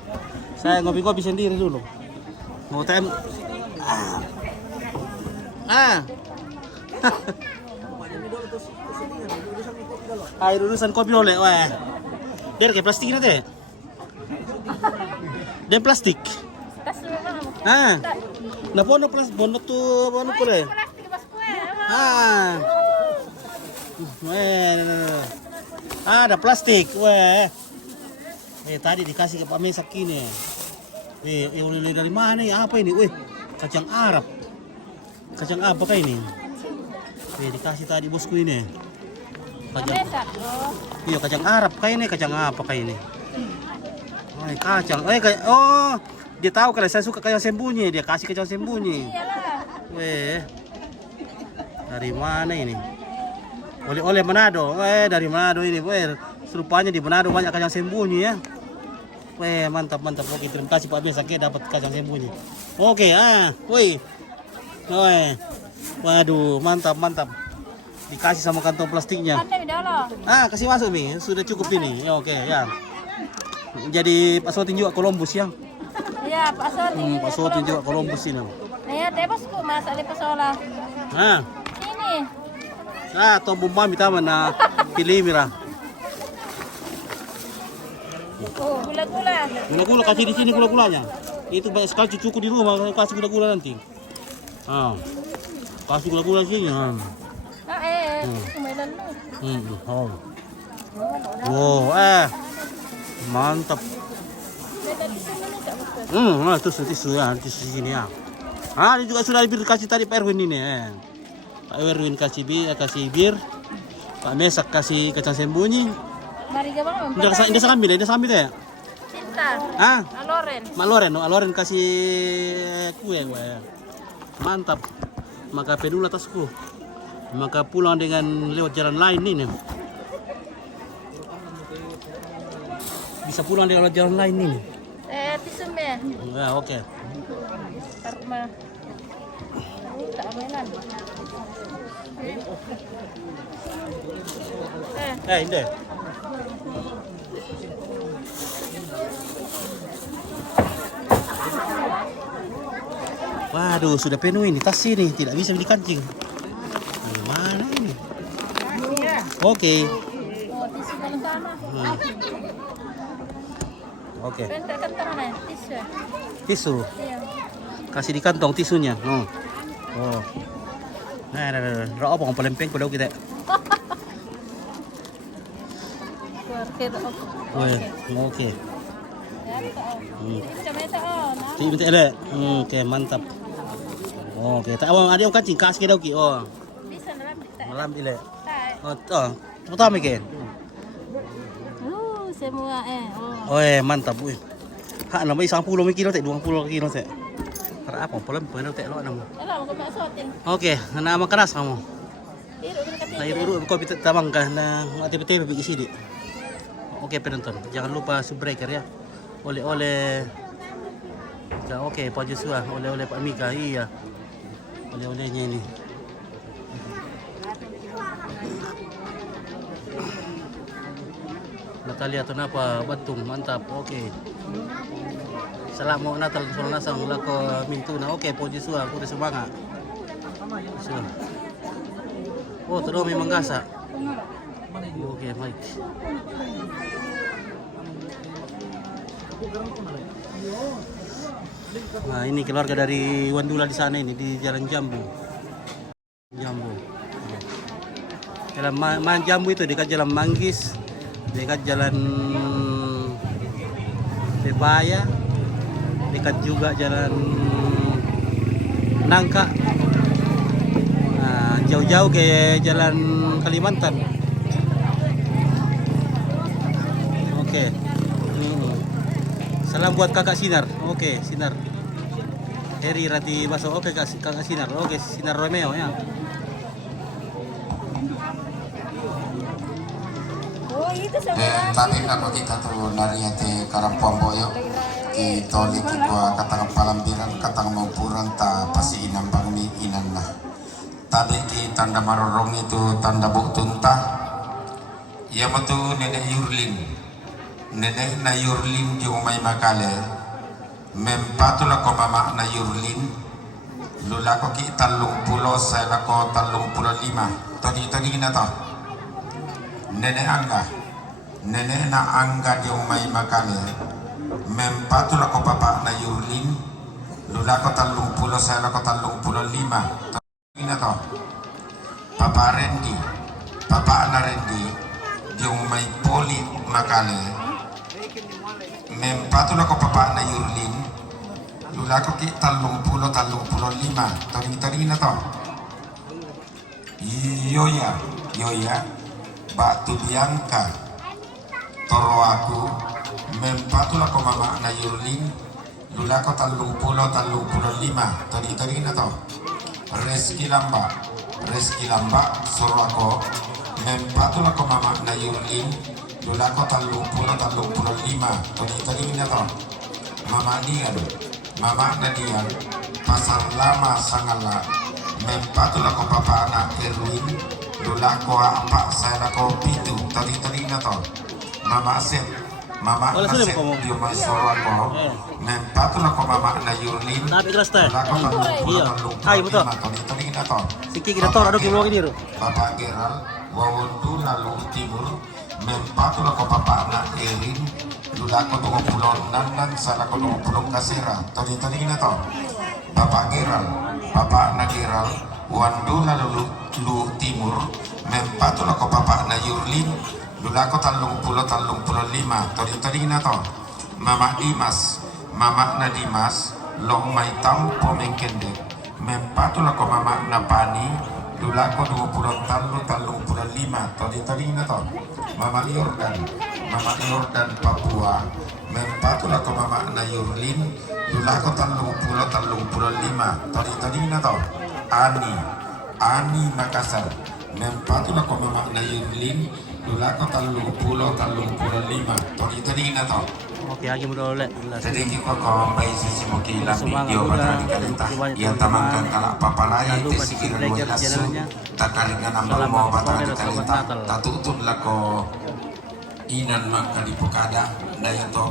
Saya ngopi-ngopi sendiri dulu. Mau tem. Air urusan kopi oleh. Wah. Der kayak plastik nanti. Dan plastik. Na bono plastik bono tuh bono kule. Ada plastik. Weh. Tadi dikasih ke Pak Mesak ini. Oleh dari mana ya? Apa ini? Kacang Arab. Kacang apa kah ini? Dikasih tadi bosku ini. Kacang. Iya, kacang Arab kah ini? Kacang apa kah ini? Kacang. Dia tahu kalau saya suka kacang sembunyi, dia kasih kacang sembunyi. Dari mana ini? Oleh Manado. Dari Manado ini. Serupanya di Manado banyak kacang sembunyi ya. Mantap. Oke, terima kasih Pak Mesak dapat kacang sembunyi. Oke, waduh, mantap. Dikasih sama kantong plastiknya. Kasih masuk nih, sudah cukup ini. Ya, oke, ya. Jadi Pak Sotin juga Columbus ya. Iya, Pak Sotin. Pak Sotin juga Columbus ini. Iya, bosku masak di pesola. Ini. Tombol mami taman na pilih mira. Gula-gula kasih di sini gula-gulanya. Itu banyak sekali cucu di rumah kasih gula-gula nanti. Kasih gula-gula di sini. Mantap. Tisu di sini ya. Ini juga sudah dikasih tadi Pak Erwin ini. Pak Erwin kasih bir. Pak Mesak kasih kacang sembunyi. Ini sambil ya. Cinta. Aloren kasih kue. Mantap. Maka pedula tasku. maka pulang dengan lewat jalan lain ini. Bisa pulang dengan jalan lain ini. Tisem ya. Ya, oke. Karena tak mainan. Ini. Waduh, sudah penuh ini tas ini, tidak bisa dikancing. Mana ini? Oke. Oh, tisu dalam sana. Oke. Bentar kantong mana? Tisu. Tisu. Iya. Kasih di kantong tisunya. Oh. Nah. Apa ang palempeng ko daw kita. Oke. Ya, macam itu nah. Ti minta ele. Oke, mantap. Oke, tak awang ada kancing kas ke daw ki. Oh. Bisa dalam kita. Malam ile. Tak. Pertama ke. Semua Oh, mantap weh. Hak na may 10 kilo tak 20 kilo tak. Para apa palempeng daw tak lo namo. Alam ko masotin. Oke, na makaras kamu. Iru kita. Nah, iru ko tamang ka na ati-ati bigi sidi. Oke penonton, jangan lupa subbreaker ya. Oleh-oleh. Ya, oke Pak Joshua, oleh-oleh Pak Mika, iya. Oleh-olehnya ini. Natalia Tonapa, Batung, mantap, oke. Salam mau Natal, soal nasang lako mintuna, oke Pak Joshua, aku udah semangat. So. Oh, terus memang gasa. Oke, baik. Nah, ini keluarga dari Wandula di sana ini di Jalan Jambu. Jalan Jambu itu dekat Jalan Manggis, dekat Jalan Bebaya, dekat juga Jalan Nangka. Nah, jauh-jauh ke Jalan Kalimantan. Oke. Salam buat kakak Sinar. Oke, Sinar. Heri Rati Baso. Oke, kakak Sinar. Oke, Sinar Romeo ya. Oh, itu sama. Tadi ako kita tuh dari ate Karampuang Boyo. Itoli kikwa katang palambiran katang maupuran ta pasi inambang ni inan lah. Tadi ki tanda marorong itu tanda buktunta. Ia matu nenek Yurlin. Nenek na Yurlin yung may makale. Mempatula ko mama na Yurlin. Lula ko ki 30 sa ko 35. Tadi na to. Nenek Angga. Nenek na Angga yung may makale. Mempatula ko papa na Yurlin. Lula ko 30 sa ko 35. Tadi na to. Papa Randy. Papa na Randy yung may poli makale. Mempatula ko papa na Yurlin. Lula ko ki 35. Tadi na to. Yoya. Batu Bianca. Toro aku. Mempatula ko mama na Yurlin. Lula ko 35. Tadi na to. Reski Lamba. Soro ako. Mempatula ko mama na Yurlin. Lula ko 35. Tadi na to. Mama na Dian. Pasar Lama Sangala. Mempatula ko papa na Erwin. Lula ko apa saya ko pitu. Tadi na to. Mama Aset. Mama Aset. Yung may soro ako. Mempatula ko mama na Yurlin. Tapi kelas teh. Lula ko 35. Hai betul. Tadi na to. Siki kita tor ada kilo ini. Bapak Geral, Wawundu lalu Timur, Mempatula ko papa na Erin, Lula ko 20 Nanan, Sala ko 20 Kasira. Tadi na to. Bapak Geral, Papa na Geral, Wandu lalu Timur, Mempatula ko papa na Yurlin, Lula ko 35. Tadi na to. Mama na Dimas, Long may tampo mengkendek, Mempatula ko mama na Pani, Lula ko 35. Tadi na to. Mama Yordan Papua. Mempatula ko mama na Yurlin. Lula ko 35. Tadi na to. Ani Ani Makassar mempatula ko mama na Yurlin lula ko 35 tadi na to Oke, lagi mudah oleh. jadi kita ko bay si mo kila video batang kalita yang tamankan kala papalaya te sikir lo lasso takalingan nambang mo batang kalita tatutun la ko inan makali pokada na yung to